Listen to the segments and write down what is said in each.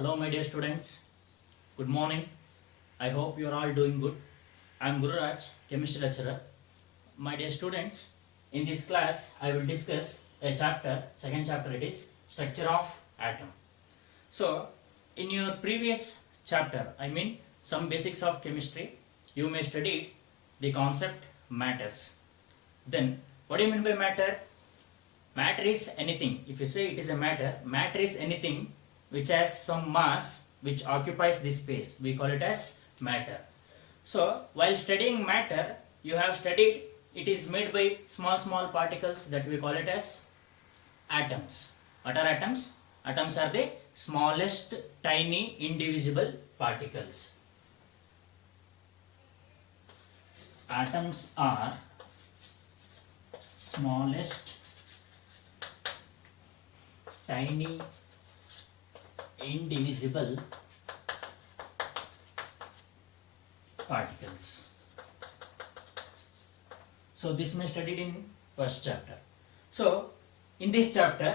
Hello, my dear students. Good morning. I hope you are all doing good. I am Guru Raj, chemistry lecturer. My dear students, in this class, I will discuss a chapter. Second chapter it is structure of atom. So, in your previous chapter, I mean some basics of chemistry, you may study the concept matters. Then, what do you mean by matter? Matter is anything. If you say it is a matter, matter is anything which has some mass which occupies this space. We call it as matter. So, while studying matter, you have studied it is made by small particles that we call it as atoms. What are atoms? Atoms are the smallest tiny indivisible particles. Atoms are smallest tiny indivisible particles. So this we studied in first chapter. So in this chapter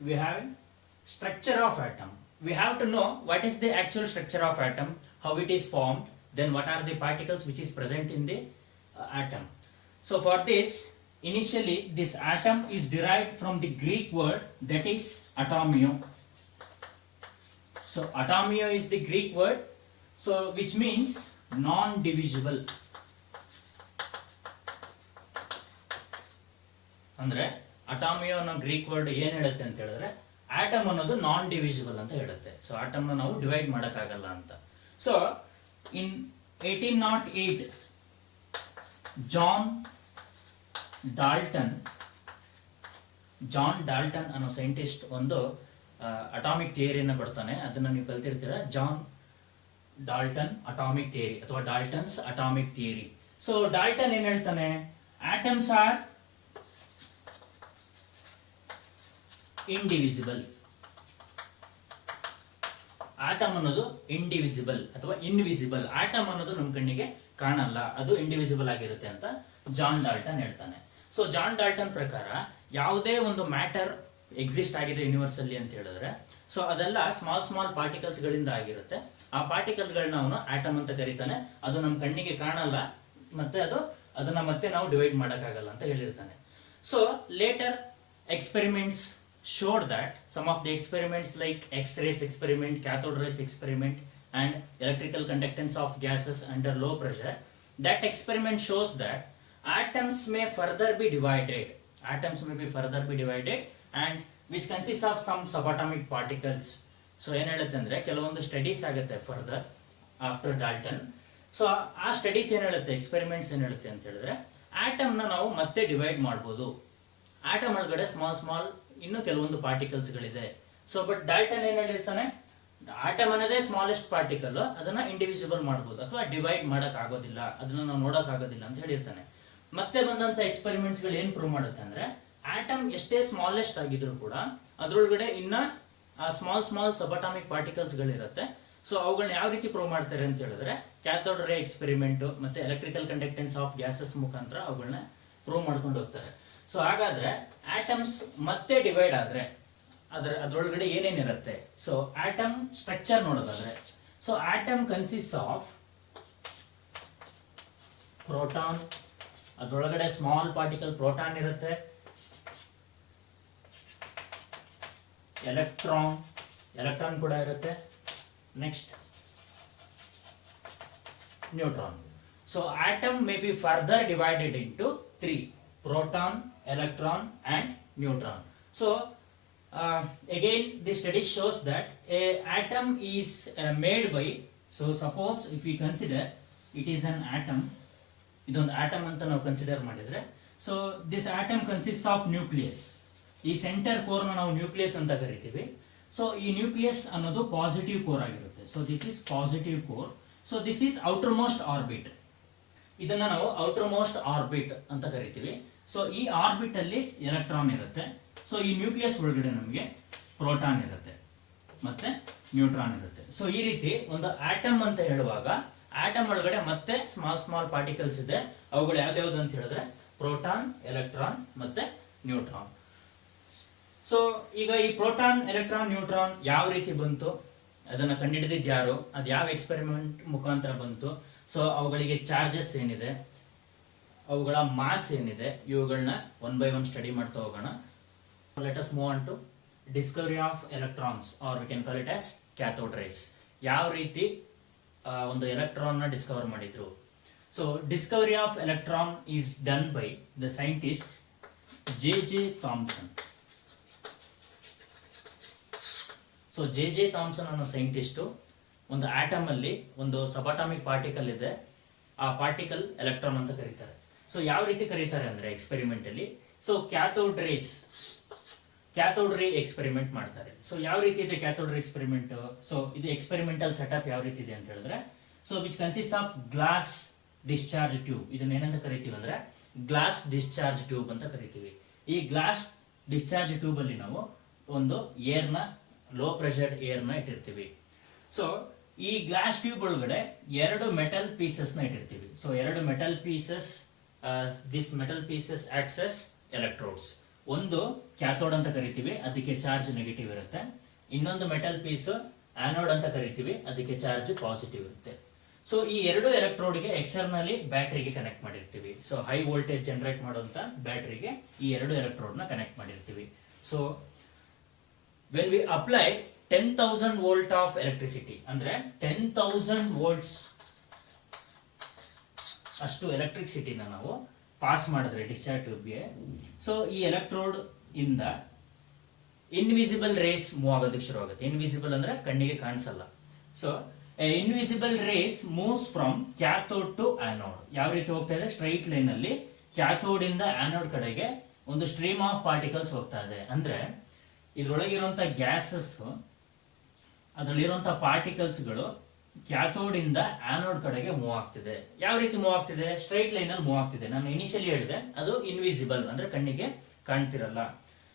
we have structure of atom. We have to know what is the actual structure of atom, how it is formed, then what are the particles which is present in the atom. So for this, initially this atom is derived from the Greek word that is atomio. So atomio is the Greek word, so which means non-divisible. ಅಂದ್ರೆ ಅಟಾಮಿಯೋ ಅನ್ನೋ Greek word ಏನ್ ಹೇಳುತ್ತೆ ಅಂತ ಹೇಳಿದ್ರೆ atom ಅನ್ನೋದು ನಾನ್ divisible ಅಂತ ಹೇಳುತ್ತೆ. So atom ನ ನಾವು ಡಿವೈಡ್ ಮಾಡಕ್ಕಾಗಲ್ಲ ಅಂತ. ಸೊ ಇನ್ 1808 ಜಾನ್ ಡಾಲ್ಟನ್ ಅನ್ನೋ ಸೈಂಟಿಸ್ಟ್ ಒಂದು ಅಟಾಮಿಕ್ ಥಿಯರಿಯನ್ನು ಕೊಡ್ತಾನೆ. ಅದನ್ನ ನೀವು ಕಲ್ತಿರ್ತೀರ, ಜಾನ್ ಡಾಲ್ಟನ್ ಅಟಾಮಿಕ್ ಥಿಯರಿ ಅಥವಾ ಡಾಲ್ಟನ್ಸ್ ಅಟಾಮಿಕ್ ಥಿಯರಿ. ಸೊ ಡಾಲ್ಟನ್ ಏನ್ ಹೇಳ್ತಾನೆ, ಆಟಮ್ಸ್ ಆರ್ ಇಂಡಿವಿಸಿಬಲ್. ಆಟಮ್ ಅನ್ನೋದು ಇಂಡಿವಿಸಿಬಲ್ ಅಥವಾ ಇನ್ವಿಸಿಬಲ್. ಆಟಮ್ ಅನ್ನೋದು ನಮ್ಮ ಕಣ್ಣಿಗೆ ಕಾಣಲ್ಲ, ಅದು ಇಂಡಿವಿಸಿಬಲ್ ಆಗಿರುತ್ತೆ ಅಂತ ಜಾನ್ ಡಾಲ್ಟನ್ ಹೇಳ್ತಾನೆ. ಸೊ ಜಾನ್ ಡಾಲ್ಟನ್ ಪ್ರಕಾರ ಯಾವುದೇ ಒಂದು ಮ್ಯಾಟರ್ ಎಕ್ಸಿಸ್ಟ್ ಆಗಿದೆ ಯೂನಿವರ್ಸ್ ಅಲ್ಲಿ ಅಂತ ಹೇಳಿದ್ರೆ, ಸೊ ಅದೆಲ್ಲ ಸ್ಮಾಲ್ ಪಾರ್ಟಿಕಲ್ಸ್ ಗಳಿಂದ ಆಗಿರುತ್ತೆ. ಆ ಪಾರ್ಟಿಕಲ್ ಗಳನ್ನ ಅವನು ಆಟಮ್ ಅಂತ ಕರೀತಾನೆ. ಅದು ನಮ್ಮ ಕಣ್ಣಿಗೆ ಕಾಣಲ್ಲ, ಮತ್ತೆ ಅದನ್ನ ಮತ್ತೆ ನಾವು ಡಿವೈಡ್ ಮಾಡಕ್ಕಾಗಲ್ಲ ಅಂತ ಹೇಳಿರ್ತಾನೆ. So later experiments showed that some of the experiments like X-rays experiment, cathode rays experiment and electrical conductance of gases under low pressure, that experiment shows that atoms may further be divided. Atoms may be further be divided and which consists of some subatomic particles. So ಏನು ಹೇಳುತ್ತೆ ಅಂದ್ರೆ ಕೆಲವೊಂದು studies ಆಗುತ್ತೆ further after Dalton. So ಆ studies ಏನು ಹೇಳುತ್ತೆ, experiments ಏನು ಹೇಳುತ್ತೆ ಅಂತ ಹೇಳಿದ್ರೆ ಆಟಮ್ ನ ನಾವು ಮತ್ತೆ ಡಿವೈಡ್ ಮಾಡ್ಬೋದು. ಆಟಮ್ ಒಳಗಡೆ ಸ್ಮಾಲ್ ಇನ್ನು ಕೆಲವೊಂದು ಪಾರ್ಟಿಕಲ್ಸ್ ಗಳಿದೆ. ಸೊ ಬಟ್ ಡಾಲ್ಟನ್ ಏನ್ ಹೇಳಿರ್ತಾನೆ, ಆಟಮ್ ಅನ್ನೋದೇ ಸ್ಮಾಲೆಸ್ಟ್ ಪಾರ್ಟಿಕಲ್, ಅದನ್ನ ಇಂಡಿವಿಸಿಬಲ್ ಮಾಡಬಹುದು ಅಥವಾ ಡಿವೈಡ್ ಮಾಡಕ್ ಆಗೋದಿಲ್ಲ, ಅದನ್ನ ನಾವು ನೋಡಕ್ ಆಗೋದಿಲ್ಲ ಅಂತ ಹೇಳಿರ್ತಾನೆ. ಮತ್ತೆ ಬಂದಂತ ಎಕ್ಸ್ಪೆರಿಮೆಂಟ್ಸ್ ಗಳು ಏನ್ ಪ್ರೂವ್ ಮಾಡುತ್ತೆ ಅಂದ್ರೆ ಆಟಮ್ ಎಷ್ಟೇ ಸ್ಮಾಲೆಸ್ಟ್ ಆಗಿದ್ರು ಕೂಡ ಅದ್ರೊಳಗಡೆ ಇನ್ನ ಸ್ಮಾಲ್ ಸಬಟಾಮಿಕ್ ಪಾರ್ಟಿಕಲ್ಸ್ ಗಳಿರುತ್ತೆ. ಸೊ ಅವುಗಳನ್ನ ಯಾವ ರೀತಿ ಪ್ರೂವ್ ಮಾಡ್ತಾರೆ ಅಂತ ಹೇಳಿದ್ರೆ ಕ್ಯಾಥೋಡ್ ರೇ ಎಕ್ಸ್ಪೆರಿಮೆಂಟ್ ಮತ್ತೆ ಎಲೆಕ್ಟ್ರಿಕಲ್ ಕಂಡಕ್ಟೆನ್ಸ್ ಆಫ್ ಗ್ಯಾಸಸ್ ಮುಖಾಂತರ ಅವುಗಳನ್ನ ಪ್ರೂವ್ ಮಾಡ್ಕೊಂಡು ಹೋಗ್ತಾರೆ. ಸೊ ಹಾಗಾದ್ರೆ ಆಟಮ್ಸ್ ಮತ್ತೆ ಡಿವೈಡ್ ಆದ್ರೆ ಅದ್ರೊಳಗಡೆ ಏನೇನಿರುತ್ತೆ. ಸೊ ಆಟಮ್ ಸ್ಟ್ರಕ್ಚರ್ ನೋಡೋದಾದ್ರೆ, so atom consist of proton, ಅದ್ರೊಳಗಡೆ ಸ್ಮಾಲ್ ಪಾರ್ಟಿಕಲ್ ಪ್ರೋಟಾನ್ ಇರುತ್ತೆ, ಎಲೆಕ್ಟ್ರಾನ್ ಕೂಡ ಇರುತ್ತೆ, next neutron. So atom may be further divided into 3: proton, electron and neutron. So again the study shows that a atom is made by, so suppose if we consider it is an atom, idondu atom anta ನಾವು consider ಮಾಡಿದ್ರೆ, so this atom consists of nucleus. ಈ centre core ನ ನಾವು nucleus ಅಂತ ಕರಿತೀವಿ. So ಈ nucleus ಅನ್ನೋದು positive core ಆಗಿರುತ್ತೆ. So this is positive core. So this is outer most orbit. ಇದನ್ನ ನಾವು ಔಟರ್ ಮೋಸ್ಟ್ ಆರ್ಬಿಟ್ ಅಂತ ಕರಿತೀವಿ. ಸೊ ಈ ಆರ್ಬಿಟ್ ಅಲ್ಲಿ ಎಲೆಕ್ಟ್ರಾನ್ ಇರುತ್ತೆ. ಸೊ ಈ ನ್ಯೂಕ್ಲಿಯಸ್ ಒಳಗಡೆ ನಮಗೆ ಪ್ರೋಟಾನ್ ಇರುತ್ತೆ ಮತ್ತೆ ನ್ಯೂಟ್ರಾನ್ ಇರುತ್ತೆ. ಸೊ ಈ ರೀತಿ ಒಂದು ಆಟಮ್ ಅಂತ ಹೇಳುವಾಗ ಆಟಮ್ ಒಳಗಡೆ ಮತ್ತೆ ಸ್ಮಾಲ್ ಪಾರ್ಟಿಕಲ್ಸ್ ಇದೆ. ಅವುಗಳು ಯಾವ್ದು ಅಂತ ಹೇಳಿದ್ರೆ ಪ್ರೋಟಾನ್, ಎಲೆಕ್ಟ್ರಾನ್ ಮತ್ತೆ ನ್ಯೂಟ್ರಾನ್. ಸೊ ಈಗ ಈ ಪ್ರೋಟಾನ್, ಎಲೆಕ್ಟ್ರಾನ್, ನ್ಯೂಟ್ರಾನ್ ಯಾವ ರೀತಿ ಬಂತು, ಅದನ್ನ ಕಂಡುಹಿಡಿದಿದ್ದು ಯಾರು, ಅದು ಯಾವ ಎಕ್ಸ್ಪೆರಿಮೆಂಟ್ ಮುಖಾಂತರ ಬಂತು, ಸೊ ಅವುಗಳಿಗೆ ಚಾರ್ಜಸ್ ಏನಿದೆ, ಅವುಗಳ ಮಾಸ್ ಏನಿದೆ, ಇವುಗಳನ್ನ ಒನ್ ಬೈ ಒನ್ ಸ್ಟಡಿ ಮಾಡ್ತಾ ಹೋಗೋಣ. Let us move on to discovery of electrons or we can call it as cathode rays. ಯಾವ ರೀತಿ ಒಂದು ಎಲೆಕ್ಟ್ರಾನ್ ನ ಡಿಸ್ಕವರ್ ಮಾಡಿದ್ರು. So discovery of electron is done by the scientist J Thomson. So J Thomson ಅನ್ನೋ scientist ಒಂದು atom ಅಲ್ಲಿ ಒಂದು ಸಬಾಟಾಮಿಕ್ particle ಇದೆ, ಆ ಪಾರ್ಟಿಕಲ್ ಎಲೆಕ್ಟ್ರಾನ್ ಅಂತ ಕರೀತಾರೆ. ಸೊ ಯಾವ ರೀತಿ ಕರೀತಾರೆ ಅಂದ್ರೆ ಎಕ್ಸ್ಪೆರಿಮೆಂಟ್ ಅಲ್ಲಿ, ಸೊ ಕ್ಯಾಥೋಡ್ ರೇ ಎಕ್ಸ್ಪೆರಿಮೆಂಟ್ ಮಾಡ್ತಾರೆ. ಸೊ ಯಾವ ರೀತಿ ಇದೆ ಕ್ಯಾಥೋಡ್ ರೇ ಎಕ್ಸ್ಪೆರಿಮೆಂಟ್, ಸೊ ಇದು ಎಕ್ಸ್ಪೆರಿಮೆಂಟಲ್ ಸೆಟಪ್ ಯಾವ ರೀತಿ ಇದೆ ಅಂತ ಹೇಳಿದ್ರೆ, so which consist of glass discharge tube. ಇದನ್ನ ಏನಂತ ಕರಿತೀವಿ ಅಂದ್ರೆ ಗ್ಲಾಸ್ ಡಿಸ್ಚಾರ್ಜ್ ಟ್ಯೂಬ್ ಅಂತ ಕರಿತೀವಿ. ಈ ಗ್ಲಾಸ್ ಡಿಸ್ಚಾರ್ಜ್ ಟ್ಯೂಬ್ ಅಲ್ಲಿ ನಾವು ಒಂದು ಏರ್ನ, ಲೋ ಪ್ರೆಷರ್ ಏರ್ನ ಇಟ್ಟಿರ್ತೀವಿ. ಸೊ ಈ ಗ್ಲಾಸ್ ಟ್ಯೂಬ್ ಒಳಗಡೆ ಎರಡು ಮೆಟಲ್ ಪೀಸಸ್ ನ ಇಟ್ಟಿರ್ತೀವಿ. ಸೊ ಎರಡು metal pieces, this metal pieces acts as electrodes. ಒಂದು ಕ್ಯಾಥೋಡ್ ಅಂತ ಕರಿತೀವಿ, ಅದಕ್ಕೆ ಚಾರ್ಜ್ ನೆಗೆಟಿವ್ ಇರುತ್ತೆ. ಇನ್ನೊಂದು ಮೆಟಲ್ ಪೀಸ್ ಆನೋಡ್ ಅಂತ ಕರಿತೀವಿ, ಅದಕ್ಕೆ ಚಾರ್ಜ್ ಪಾಸಿಟಿವ್ ಇರುತ್ತೆ. ಸೊ ಈ ಎರಡು ಎಲೆಕ್ಟ್ರೋಡ್ಗೆ ಎಕ್ಸ್ಟರ್ನಲಿ ಬ್ಯಾಟರಿಗೆ ಕನೆಕ್ಟ್ ಮಾಡಿರ್ತೀವಿ. ಸೊ ಹೈ ವೋಲ್ಟೇಜ್ ಜನರೇಟ್ ಮಾಡುವಂತ ಬ್ಯಾಟರಿಗೆ ಈ ಎರಡು ಎಲೆಕ್ಟ್ರೋಡ್ ನ ಕನೆಕ್ಟ್ ಮಾಡಿರ್ತೀವಿ. So when we apply 10,000 volt of electricity, ಅಂದ್ರೆ 10,000 volts ಅಷ್ಟು ಎಲೆಕ್ಟ್ರಿಸಿಟಿನ ನಾವು ಪಾಸ್ ಮಾಡಿದ್ರೆ ಡಿಸ್ಚಾರ್ಜ್ ಟ್ಯೂಬ್ಗೆ, ಸೊ ಈ ಎಲೆಕ್ಟ್ರೋಡ್ ಇಂದ ಇನ್ವಿಸಿಬಲ್ ರೇಸ್ ಮೂವ್ ಆಗೋದಕ್ಕೆ ಶುರು ಆಗುತ್ತೆ. ಇನ್ವಿಸಿಬಲ್ ಅಂದ್ರೆ ಕಣ್ಣಿಗೆ ಕಾಣಿಸಲ್ಲ. So invisible rays moves from cathode to anode. ಯಾವ ರೀತಿ ಹೋಗ್ತಾ ಇದೆ, ಸ್ಟ್ರೈಟ್ ಲೈನ್ ಅಲ್ಲಿ ಕ್ಯಾಥೋಡ್ ಇಂದ ಆನೋಡ್ ಕಡೆಗೆ ಒಂದು ಸ್ಟ್ರೀಮ್ ಆಫ್ ಪಾರ್ಟಿಕಲ್ಸ್ ಹೋಗ್ತಾ ಇದೆ. ಅಂದ್ರೆ ಇದ್ರೊಳಗಿರುವಂತ ಗ್ಯಾಸಸ್, ಅದರಲ್ಲಿರುವಂತ ಪಾರ್ಟಿಕಲ್ಸ್ಗಳು ಕ್ಯಾಥೋಡ್ ಇಂದ ಆನೋಡ್ ಕಡೆಗೆ ಮೂವ್ ಆಗ್ತಿದೆ. ಯಾವ ರೀತಿ ಮೂವ್ ಆಗ್ತಿದೆ, ಸ್ಟ್ರೈಟ್ ಲೈನ್ ಅಲ್ಲಿ ಮೂವ್ ಆಗ್ತಿದೆ. ನಾನು ಇನಿಷಿಯಲಿ ಹೇಳಿದೆ ಅದು ಇನ್ವಿಸಿಬಲ್ ಅಂದ್ರೆ ಕಣ್ಣಿಗೆ ಕಾಣ್ತಿರಲ್ಲ.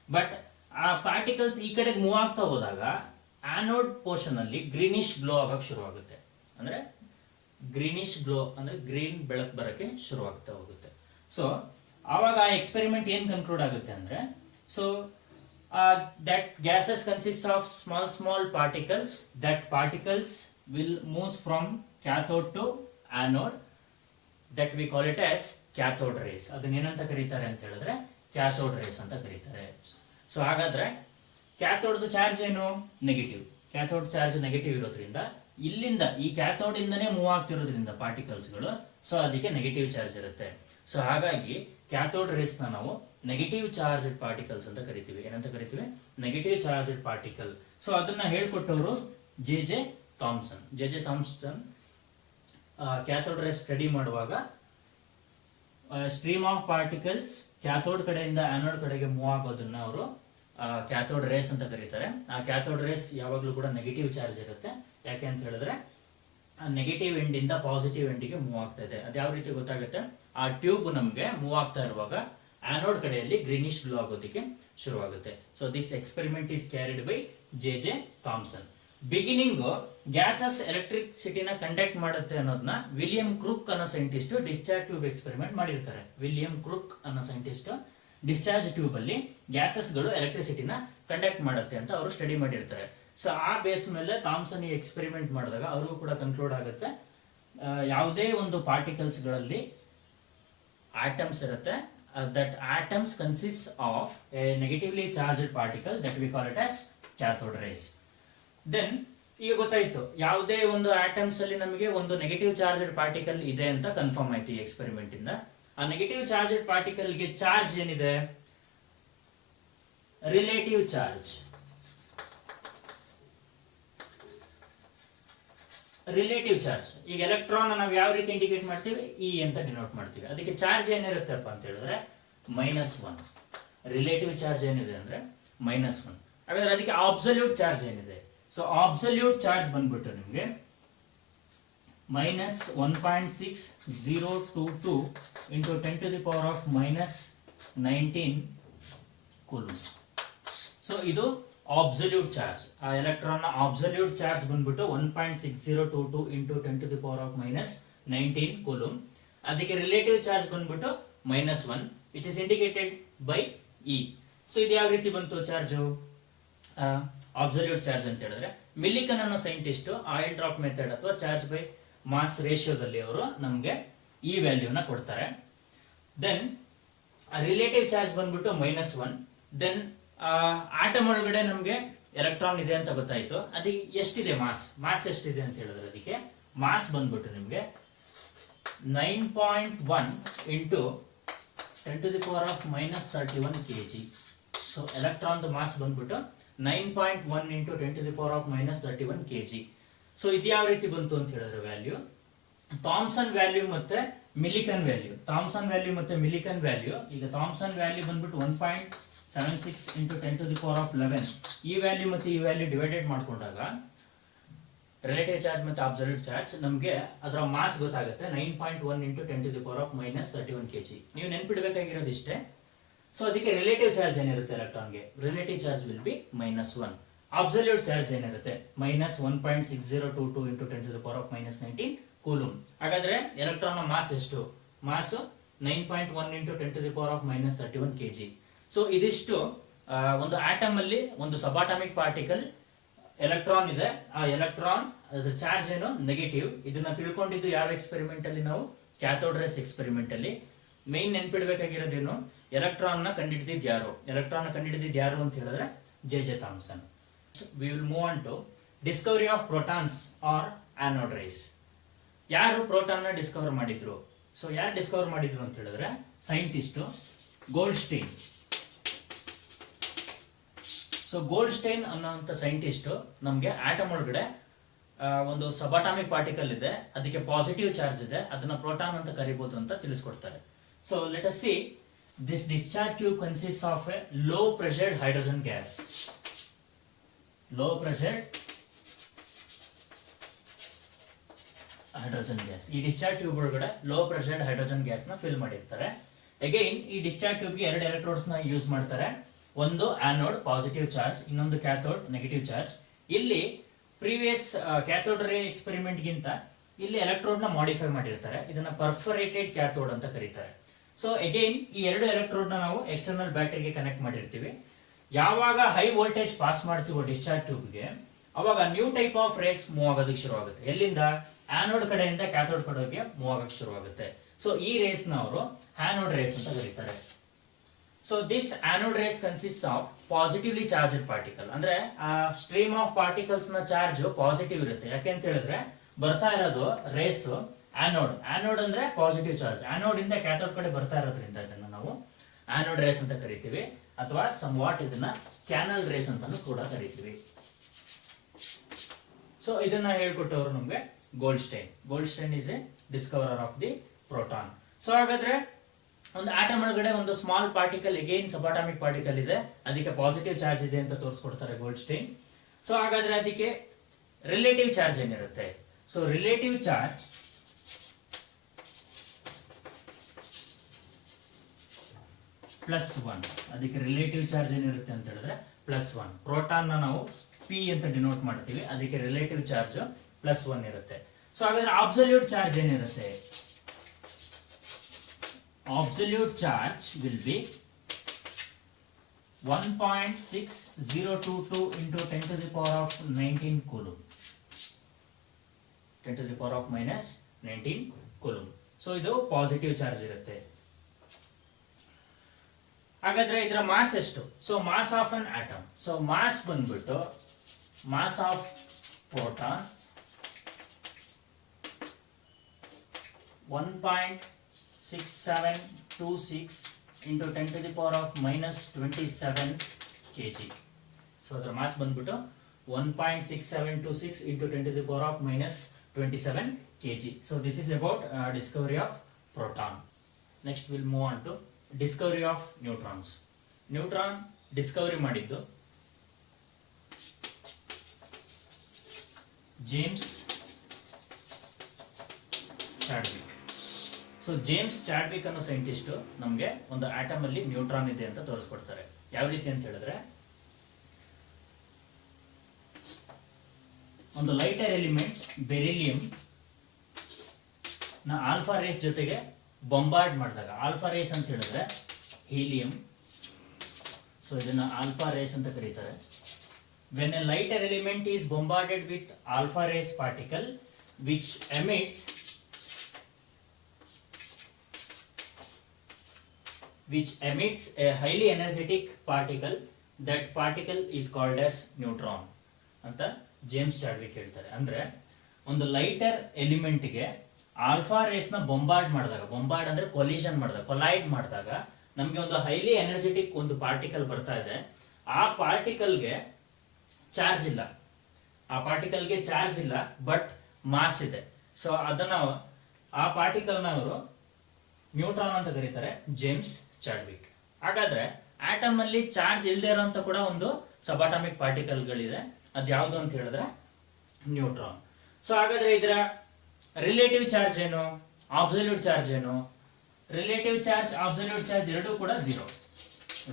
ಬಟ್ ಆ ಪಾರ್ಟಿಕಲ್ಸ್ ಈ ಕಡೆಗೆ ಮೂವ್ ಆಗ್ತಾ ಹೋದಾಗ ಆನೋಡ್ ಪೋರ್ಷನ್ ಅಲ್ಲಿ ಗ್ರೀನಿಶ್ ಗ್ಲೋ ಆಗಕ್ಕೆ ಶುರು ಆಗುತ್ತೆ. ಅಂದ್ರೆ ಗ್ರೀನಿಶ್ ಗ್ಲೋ ಅಂದ್ರೆ ಗ್ರೀನ್ ಬೆಳಕು ಬರಕ್ಕೆ ಶುರು ಆಗ್ತಾ ಹೋಗುತ್ತೆ. ಸೊ ಆವಾಗ ಆ ಎಕ್ಸ್ಪೆರಿಮೆಂಟ್ ಏನ್ ಕನ್ಕ್ಲೂಡ್ ಆಗುತ್ತೆ ಅಂದ್ರೆ, so that gases consist of small particles. That particles will move from cathode to anode. That we call it as cathode rays. ಅದನ್ನ ಏನಂತ ಕರೀತಾರೆ ಅಂತ ಹೇಳಿದ್ರೆ ಕ್ಯಾಥೋಡ್ ರೇಸ್ ಅಂತ ಕರೀತಾರೆ. ಸೊ ಹಾಗಾದ್ರೆ ಕ್ಯಾಥೋಡ್ ಚಾರ್ಜ್ ಏನು, ನೆಗೆಟಿವ್. ಕ್ಯಾಥೋಡ್ ಚಾರ್ಜ್ ನೆಗೆಟಿವ್ ಇರೋದ್ರಿಂದ ಇಲ್ಲಿಂದ ಈ ಕ್ಯಾಥೋಡ್ ಇಂದನೇ ಮೂವ್ ಆಗ್ತಿರೋದ್ರಿಂದ ಪಾರ್ಟಿಕಲ್ಸ್ಗಳು, ಸೊ ಅದಕ್ಕೆ ನೆಗೆಟಿವ್ ಚಾರ್ಜ್ ಇರುತ್ತೆ. ಸೊ ಹಾಗಾಗಿ ಕ್ಯಾಥೋಡ್ ರೇಸ್ ನ ನಾವು ನೆಗೆಟಿವ್ ಚಾರ್ಜ್ ಪಾರ್ಟಿಕಲ್ಸ್ ಅಂತ ಕರಿತೀವಿ. ಏನಂತ ಕರಿತೀವಿ, ನೆಗೆಟಿವ್ ಚಾರ್ಜ್ ಪಾರ್ಟಿಕಲ್. ಸೊ ಅದನ್ನ ಹೇಳ್ಕೊಟ್ಟವರು J Thomson. J Thomson cathode rays study ಮಾಡುವಾಗ ಸ್ಟ್ರೀಮ್ ಆಫ್ ಪಾರ್ಟಿಕಲ್ಸ್ ಕ್ಯಾಥೋಡ್ ಕಡೆಯಿಂದ ಆನೋಡ್ ಕಡೆಗೆ ಮೂವ್ ಆಗೋದನ್ನ ಅವರು ಕ್ಯಾಥೋಡ್ ರೇಸ್ ಅಂತ ಕರೀತಾರೆ. ಆ ಕ್ಯಾಥೋಡ್ ರೇಸ್ ಯಾವಾಗಲೂ ಕೂಡ ನೆಗೆಟಿವ್ ಚಾರ್ಜ್ ಇರುತ್ತೆ. ಯಾಕೆ ಅಂತ ಹೇಳಿದ್ರೆ ನೆಗೆಟಿವ್ ಎಂಡ್ ಇಂದ ಪಾಸಿಟಿವ್ ಎಂಡಿಗೆ ಮೂವ್ ಆಗ್ತಾ ಇದೆ. ಅದು ಯಾವ ರೀತಿ ಗೊತ್ತಾಗುತ್ತೆ, ಆ ಟ್ಯೂಬ್ ನಮಗೆ ಮೂವ್ ಆಗ್ತಾ ಇರುವಾಗ ಆನೋಡ್ ಕಡೆಯಲ್ಲಿ ಗ್ರೀನಿಶ್ ಗ್ಲೋ ಆಗೋದಕ್ಕೆ ಶುರುವಾಗುತ್ತೆ. So this experiment is carried by J Thomson. Beginning gases ಎಲೆಕ್ಟ್ರಿಸಿಟಿನ ಕಂಡಕ್ಟ್ ಮಾಡುತ್ತೆ ಅನ್ನೋದನ್ನ ವಿಲಿಯಂ ಕ್ರೂಕ್ ಅನ್ನೋ ಸೈಂಟಿಸ್ಟ್ ಡಿಸ್ಚಾರ್ಜ್ ಟ್ಯೂಬ್ ಎಕ್ಸ್ಪೆರಿಮೆಂಟ್ ಮಾಡಿರ್ತಾರೆ. ವಿಲಿಯಂ ಕ್ರೂಕ್ ಅನ್ನೋ ಸೈಂಟಿಸ್ಟ್ ಡಿಸ್ಚಾರ್ಜ್ ಟ್ಯೂಬ್ ಅಲ್ಲಿ ಗ್ಯಾಸಸ್ ಗಳು ಎಲೆಕ್ಟ್ರಿಸಿಟಿನ ಕಂಡಕ್ಟ್ ಮಾಡುತ್ತೆ ಅಂತ ಅವರು ಸ್ಟಡಿ ಮಾಡಿರ್ತಾರೆ. ಸೊ ಆ ಬೇಸ್ ಮೇಲೆ ಥಾಮ್ಸನ್ ಈ ಎಕ್ಸ್ಪೆರಿಮೆಂಟ್ ಮಾಡಿದಾಗ ಅವ್ರಿಗೂ ಕೂಡ ಕನ್ಕ್ಲೂಡ್ ಆಗುತ್ತೆ, ಯಾವುದೇ ಒಂದು ಪಾರ್ಟಿಕಲ್ಸ್ ಗಳಲ್ಲಿ ಆಟಮ್ಸ್ ಇರುತ್ತೆ, that atoms consists of a negatively charged particle that we call it as cathode rays. Then ಈಗ ಗೊತ್ತಾಯ್ತು ಯಾವುದೇ ಒಂದು ಆಟಮ್ಸ್ ಅಲ್ಲಿ ನಮಗೆ ಒಂದು ನೆಗೆಟಿವ್ ಚಾರ್ಜ್ಡ್ ಪಾರ್ಟಿಕಲ್ ಇದೆ ಅಂತ ಕನ್ಫರ್ಮ್ ಆಯ್ತು ಈ ಎಕ್ಸ್ಪೆರಿಮೆಂಟ್ ಇಂದ. ಆ ನೆಗೆಟಿವ್ ಚಾರ್ಜ್ಡ್ ಪಾರ್ಟಿಕಲ್ ಗೆ ಚಾರ್ಜ್ ಏನಿದೆ, ರಿಲೇಟಿವ್ ಚಾರ್ಜ್. ರಿಲೇಟಿವ್ ಚಾರ್ಜ್, ಈಗ ಎಲೆಕ್ಟ್ರಾನ್ ನಾವು ಯಾವ ರೀತಿ ಇಂಡಿಕೇಟ್ ಮಾಡ್ತೀವಿ, ಇ ಅಂತ ಡಿನೋಟ್ ಮಾಡ್ತೀವಿ. ಅದಕ್ಕೆ ಚಾರ್ಜ್ ಏನಿರುತ್ತಪ್ಪ ಅಂತ ಹೇಳಿದ್ರೆ -1. ರಿಲೇಟಿವ್ ಚಾರ್ಜ್ ಏನಿದೆ ಅಂದ್ರೆ -1. ಹಾಗಾದ್ರೆ ಅದಕ್ಕೆ ಅಬ್ಸಲ್ಯೂಟ್ ಚಾರ್ಜ್ ಏನಿದೆ, ಸೊ ಅಬ್ಸಲ್ಯೂಟ್ ಚಾರ್ಜ್ ಬಂದ್ಬಿಟ್ಟು ನಿಮಗೆ -1.6022 into 10 to the power of -19 coulomb. So ಇದು ಅಬ್ಸಲ್ಯೂಟ್ ಚಾರ್ಜ್. ಆ ಎಲೆಕ್ಟ್ರಾನ್ ನ ಅಬ್ಸಲ್ಯೂಟ್ ಚಾರ್ಜ್ ಬಂದ್ಬಿಟ್ಟು 1.6022 into 10 to the power of -19 coulomb. ಅದಕ್ಕೆ ರಿಲೇಟಿವ್ ಚಾರ್ಜ್ ಬಂದ್ಬಿಟ್ಟು -1 which is indicated by E. So ಇದು ಯಾವ ರೀತಿ ಬಂತು ಚಾರ್ಜ್, ಅಬ್ಸಲ್ಯೂಟ್ ಚಾರ್ಜ್ ಅಂತ ಹೇಳಿದ್ರೆ ಮಿಲಿಕನ್ ಅನ್ನೋ ಸೈಂಟಿಸ್ಟ್ ಆಯಿಲ್ ಡ್ರಾಪ್ ಮೆಥಡ್ ಅಥವಾ ಚಾರ್ಜ್ ಬೈ ಮಾಸ್ ರೇಷಿಯೋದಲ್ಲಿ ಅವರು ನಮಗೆ ಈ ವ್ಯಾಲ್ಯೂನ ಕೊಡ್ತಾರೆ. ದೆನ್ ರಿಲೇಟಿವ್ ಚಾರ್ಜ್ ಬಂದ್ಬಿಟ್ಟು -1. ದೆನ್ ಆಟಮ್ ಒಳಗಡೆ ನಮಗೆ ಎಲೆಕ್ಟ್ರಾನ್ ಇದೆ ಅಂತ ಗೊತ್ತಾಯ್ತು. ಅದಕ್ಕೆ ಎಷ್ಟಿದೆ ಮಾಸ್ ಎಷ್ಟಿದೆ ಅಂತ ಹೇಳಿದ್ರೆ ಅದಕ್ಕೆ ಮಾಸ್ ಬಂದ್ಬಿಟ್ಟು ನಿಮಗೆ 9.1 into 10⁻⁻31 kg. So electron mass ಬಂದ್ಬಿಟ್ಟು 9.1 ಇಂಟು 10⁻⁻31 kg. ಸೊ ಇದು ಯಾವ ರೀತಿ ಬಂತು ಅಂತ ಹೇಳಿದ್ರೆ ವ್ಯಾಲ್ಯೂ ಥಾಮ್ಸನ್ ವ್ಯಾಲ್ಯೂ ಮತ್ತೆ ಮಿಲಿಕನ್ ವ್ಯಾಲ್ಯೂ. ಥಾಮ್ಸನ್ ವ್ಯಾಲ್ಯೂ ಮತ್ತೆ ಮಿಲಿಕನ್ ವ್ಯಾಲ್ಯೂ, ಈಗ ಥಾಮ್ಸನ್ ವ್ಯಾಲ್ಯೂ ಬಂದ್ಬಿಟ್ಟು 1.76 ಇಂಟು 10⁻11. ಈ ವ್ಯಾಲ್ಯೂ ಮತ್ತೆ ಈ ವ್ಯಾಲ್ಯೂ ಡಿವೈಡೆಡ್ ಮಾಡ್ಕೊಂಡಾಗ ರಿಲೇಟಿವ್ ಚಾರ್ಜ್ ಮತ್ತೆ ಅಬ್ಸಲ್ಯೂಟ್ ಚಾರ್ಜ್ ನಮಗೆ ಅದರ ಮಾಸ್ ಗೊತ್ತಾಗುತ್ತೆ 9.1 ಇಂಟು 10⁻31 kg. ನೀವು ನೆನ್ಪಿಡ್ಬೇಕಾಗಿರೋದು ಇಷ್ಟೇ. ಸೊ ಅದಕ್ಕೆ ರಿಲೇಟಿವ್ ಚಾರ್ಜ್ ಏನಿರುತ್ತೆ ಎಲೆಕ್ಟ್ರಾನ್ಗೆ, relative charge will be -1. Absolute charge ಏನಿರುತ್ತೆ -1.6022 ಇಂಟು 10⁻19 ಕೂಲೂಮ್. ಹಾಗಾದ್ರೆ ಎಲೆಕ್ಟ್ರಾನ್ ಮಾಸ್ ಎಷ್ಟು? Mass 9.1 into 10⁻31 kg. ಸೊ ಇದಿಷ್ಟು ಒಂದು ಆಟಮ್ ಅಲ್ಲಿ ಒಂದು ಸಬಾಟಾಮಿಕ್ ಪಾರ್ಟಿಕಲ್ ಎಲೆಕ್ಟ್ರಾನ್ ಇದೆ. ಆ ಎಲೆಕ್ಟ್ರಾನ್ ಅದರ ಚಾರ್ಜ್ ಏನು? ನೆಗೆಟಿವ್. ಇದನ್ನ ತಿಳ್ಕೊಂಡಿದ್ದು ಯಾವ ಎಕ್ಸ್ಪೆರಿಮೆಂಟ್ ಅಲ್ಲಿ? ನಾವು ಕ್ಯಾಥೋಡ್ ರೇಸ್ ಎಕ್ಸ್ಪೆರಿಮೆಂಟ್ ಅಲ್ಲಿ. ಮೈನ್ ನೆನ್ಪಿಡ್ಬೇಕಾಗಿರೋದೇನು? ಎಲೆಕ್ಟ್ರಾನ್ ನ ಕಂಡುಹಿಡಿದಿದ್ದು ಯಾರು? ಎಲೆಕ್ಟ್ರಾನ್ ನ ಕಂಡುಹಿಡಿದಿದ್ದು ಯಾರು ಅಂತ ಹೇಳಿದ್ರೆ J Thomson. We will move on to discovery of protons or anode rays. ಯಾರು ಪ್ರೋಟಾನ್ ನ ಡಿಸ್ಕವರ್ ಮಾಡಿದ್ರು? ಸೊ ಯಾರು ಡಿಸ್ಕವರ್ ಮಾಡಿದ್ರು ಅಂತ ಹೇಳಿದ್ರೆ ಸೈಂಟಿಸ್ಟ್ ಗೋಲ್ಡ್ಸ್ಟೈನ್. ಸೊ ಗೋಲ್ಡ್ಸ್ಟೈನ್ ಅನ್ನೋಂಥ ಸೈಂಟಿಸ್ಟ್ ನಮಗೆ ಆಟಮ್ ಒಳಗಡೆ ಒಂದು ಸಬಾಟಾಮಿಕ್ ಪಾರ್ಟಿಕಲ್ ಇದೆ, ಅದಕ್ಕೆ ಪಾಸಿಟಿವ್ ಚಾರ್ಜ್ ಇದೆ, ಅದನ್ನ ಪ್ರೋಟಾನ್ ಅಂತ ಕರಿಬಹುದು ಅಂತ ತಿಳಿಸ್ಕೊಡ್ತಾರೆ. So let us see this discharge tube consist of a low pressured hydrogen gas. Low pressured hydrogen gas. ಈ ಡಿಸ್ಚಾರ್ಜ್ ಟ್ಯೂಬ್ ಒಳಗಡೆ ಲೋ ಪ್ರೆಷರ್ಡ್ ಹೈಡ್ರೋಜನ್ ಗ್ಯಾಸ್ ನ ಫಿಲ್ ಮಾಡಿರ್ತಾರೆ. ಅಗೈನ್ ಈ ಡಿಸ್ಚಾರ್ಜ್ ಟ್ಯೂಬ್ ಗೆ 2 ಎಲೆಕ್ಟ್ರೋಡ್ಸ್ ನ ಯೂಸ್ ಮಾಡ್ತಾರೆ. ಒಂದು ಆನೋಡ್ ಪಾಸಿಟಿವ್ ಚಾರ್ಜ್, ಇನ್ನೊಂದು ಕ್ಯಾಥೋಡ್ ನೆಗೆಟಿವ್ ಚಾರ್ಜ್. ಇಲ್ಲಿ ಪ್ರೀವಿಯಸ್ ಕ್ಯಾಥೋಡ್ ರೇ ಎಕ್ಸ್ಪೆರಿಮೆಂಟ್ ಗಿಂತ ಇಲ್ಲಿ ಎಲೆಕ್ಟ್ರೋಡ್ ನ ಮಾಡಿಫೈ ಮಾಡಿರ್ತಾರೆ. ಇದನ್ನ ಪರ್ಫರೇಟೆಡ್ ಕ್ಯಾಥೋಡ್ ಅಂತ ಕರೀತಾರೆ. ಸೊ ಅಗೈನ್ ಈ 2 ಎಲೆಕ್ಟ್ರೋಡ್ ನ ನಾವು ಎಕ್ಸ್ಟರ್ನಲ್ ಬ್ಯಾಟರಿಗೆ ಕನೆಕ್ಟ್ ಮಾಡಿರ್ತೀವಿ. ಯಾವಾಗ ಹೈ ವೋಲ್ಟೇಜ್ ಪಾಸ್ ಮಾಡ್ತೀವೋ ಡಿಸ್ಚಾರ್ಜ್ ಟ್ಯೂಬ್ಗೆ, ಅವಾಗ new type of rays move ಆಗೋದಕ್ಕೆ ಶುರು ಆಗುತ್ತೆ. ಎಲ್ಲಿಂದ? ಆನೋಡ್ ಕಡೆಯಿಂದ ಕ್ಯಾಥೋಡ್ ಕಡೆಗೆ ಮೂವ್ ಆಗಕ್ಕೆ ಶುರು ಆಗುತ್ತೆ. ಸೊ ಈ ರೇಸ್ ನ ಅವರು ಆನೋಡ್ ರೇಸ್ ಅಂತ ಕರೀತಾರೆ. So this anode rays consist of positively charged particle. ಅಂದ್ರೆ ಆ ಸ್ಟ್ರೀಮ್ ಆಫ್ ಪಾರ್ಟಿಕಲ್ಸ್ ನ ಚಾರ್ಜ್ ಪಾಸಿಟಿವ್ ಇರುತ್ತೆ. ಯಾಕೆ ಅಂತ ಹೇಳಿದ್ರೆ ಬರ್ತಾ ಇರೋದು ರೇಸ್ ಆನೋಡ್. ಆನೋಡ್ ಅಂದ್ರೆ ಪಾಸಿಟಿವ್ ಚಾರ್ಜ್. ಆನೋಡ್ ಇಂದ ಕ್ಯಾಥೋಡ್ ಕಡೆ ಬರ್ತಾ ಇರೋದ್ರಿಂದ ಇದನ್ನ ನಾವು ಆನೋಡ್ ರೇಸ್ ಅಂತ ಕರಿತೀವಿ, ಅಥವಾ ಸಮ್ ವಾಟ್ ಇದನ್ನ ಕ್ಯಾನಲ್ ರೇಸ್ ಅಂತಾನು ಕೂಡ ಕರಿತೀವಿ. ಸೊ ಇದನ್ನ ಹೇಳ್ಕೊಟ್ಟವರು ನಮ್ಗೆ Goldstein. Goldstein is a discoverer of the proton. So ಹಾಗಾದ್ರೆ ಒಂದು ಆಟಮ್ ಒಳಗಡೆ ಒಂದು small particle, again subatomic particle ಇದೆ, ಅದಕ್ಕೆ ಪಾಸಿಟಿವ್ ಚಾರ್ಜ್ ಇದೆ ಅಂತ ತೋರಿಸ್ಕೊಡ್ತಾರೆ ಗೋಲ್ಡ್ಸ್ಟೈನ್. ಸೊ ಹಾಗಾದ್ರೆ ಅದಕ್ಕೆ ರಿಲೇಟಿವ್ ಚಾರ್ಜ್ ಏನಿರುತ್ತೆ? So relative charge +1. ಅದಕ್ಕೆ ರಿಲೇಟಿವ್ ಚಾರ್ಜ್ ಏನಿರುತ್ತೆ ಅಂತ ಹೇಳಿದ್ರೆ +1. ಪ್ರೋಟಾನ್ ನ ನಾವು P ಅಂತ ಡಿನೋಟ್ ಮಾಡ್ತೀವಿ, ಅದಕ್ಕೆ ರಿಲೇಟಿವ್ ಚಾರ್ಜ್ +1 ಇರುತ್ತೆ. ಸೊ ಹಾಗಾದ್ರೆ ಅಬ್ಸಲ್ಯೂಟ್ ಚಾರ್ಜ್ ಏನಿರುತ್ತೆ? Absolute charge will be 1.6022 into 10⁻19 coulomb. 10⁻⁻19 coulomb. So ಇದು ಪಾಸಿಟಿವ್ ಚಾರ್ಜ್ ಇರುತ್ತೆ. ಹಾಗಾದ್ರೆ ಇದರ ಮಾಸ್ ಎಷ್ಟು? So mass of an atom. So mass ಬಂದ್ಬಿಟ್ಟು mass of proton 1.6726 into 10⁻⁻27 kg. So ಅದರ ಮಾಸ್ ಬಂದ್ಬಿಟ್ಟು 1.6726 into 10⁻⁻27 kg. So this is about discovery of proton. Next we'll move on to discovery of neutrons. Neutron discovery ಮಾಡಿದ್ದು James Chadwick. So James Chadwick ಅನ್ನೋ scientist ನಮಗೆ ಒಂದು atom ಅಲ್ಲಿ neutron ಇದೆ ಅಂತ ತೋರಿಸ್ಕೊಡ್ತಾರೆ. ಯಾವ ರೀತಿ ಅಂತ ಹೇಳಿದ್ರೆ, ಒಂದು ಲೈಟರ್ ಎಲಿಮೆಂಟ್ ಬೆರಿಲಿಯಂ ನ ಆಲ್ಫಾ ರೇಸ್ ಜೊತೆಗೆ ಬೊಂಬಾರ್ಡ್ ಮಾಡಿದಾಗ, ಆಲ್ಫಾ ರೇಸ್ ಅಂತ ಹೇಳಿದ್ರೆ ಹೀಲಿಯಂ, ಸೊ ಇದನ್ನ ಆಲ್ಫಾ ರೇಸ್ ಅಂತ ಕರೀತಾರೆ. when a lighter element is bombarded with alpha rays particle which emits a highly energetic particle, that particle is called as neutron ಅಂತ James Chadwick ಹೇಳ್ತಾರೆ. ಅಂದ್ರೆ ಒಂದು ಲೈಟರ್ ಎಲಿಮೆಂಟ್ ಗೆ ಆಲ್ಫಾ ರೇಸ್ ನ ಬೊಂಬಾರ್ಡ್ ಅಂದ್ರೆ ಕೊಲೈಡ್ ಮಾಡಿದಾಗ ನಮ್ಗೆ ಒಂದು ಹೈಲಿ ಎನರ್ಜೆಟಿಕ್ ಒಂದು ಪಾರ್ಟಿಕಲ್ ಬರ್ತಾ ಇದೆ. ಆ ಪಾರ್ಟಿಕಲ್ಗೆ ಚಾರ್ಜ್ ಇಲ್ಲ, ಬಟ್ ಮಾಸ್ ಇದೆ. ಸೊ ಅದನ್ನ ಆ ಪಾರ್ಟಿಕಲ್ ನ ಅವರು ನ್ಯೂಟ್ರಾನ್ ಅಂತ ಕರೀತಾರೆ, ಜೇಮ್ಸ್ ಚಾಡ್ವಿಕ್. ಹಾಗಾದ್ರೆ ಆಟಮ್ ಅಲ್ಲಿ ಚಾರ್ಜ್ ಇಲ್ಲದೆ ಇರೋಂತ ಕೂಡ ಒಂದು ಸಬಾಟಮಿಕ್ ಪಾರ್ಟಿಕಲ್ ಗಳಿದೆ. ಅದು ಯಾವುದು ಅಂತ ಹೇಳಿದ್ರೆ ನ್ಯೂಟ್ರಾನ್. ಸೊ ಹಾಗಾದ್ರೆ ಇದರ ರಿಲೇಟಿವ್ ಚಾರ್ಜ್ ಏನು, ಅಬ್ಸಲ್ಯೂಟ್ ಚಾರ್ಜ್ ಏನು? ರಿಲೇಟಿವ್ ಚಾರ್ಜ್, ಅಬ್ಸಲ್ಯೂಟ್ ಚಾರ್ಜ್ ಎರಡೂ ಕೂಡ 0.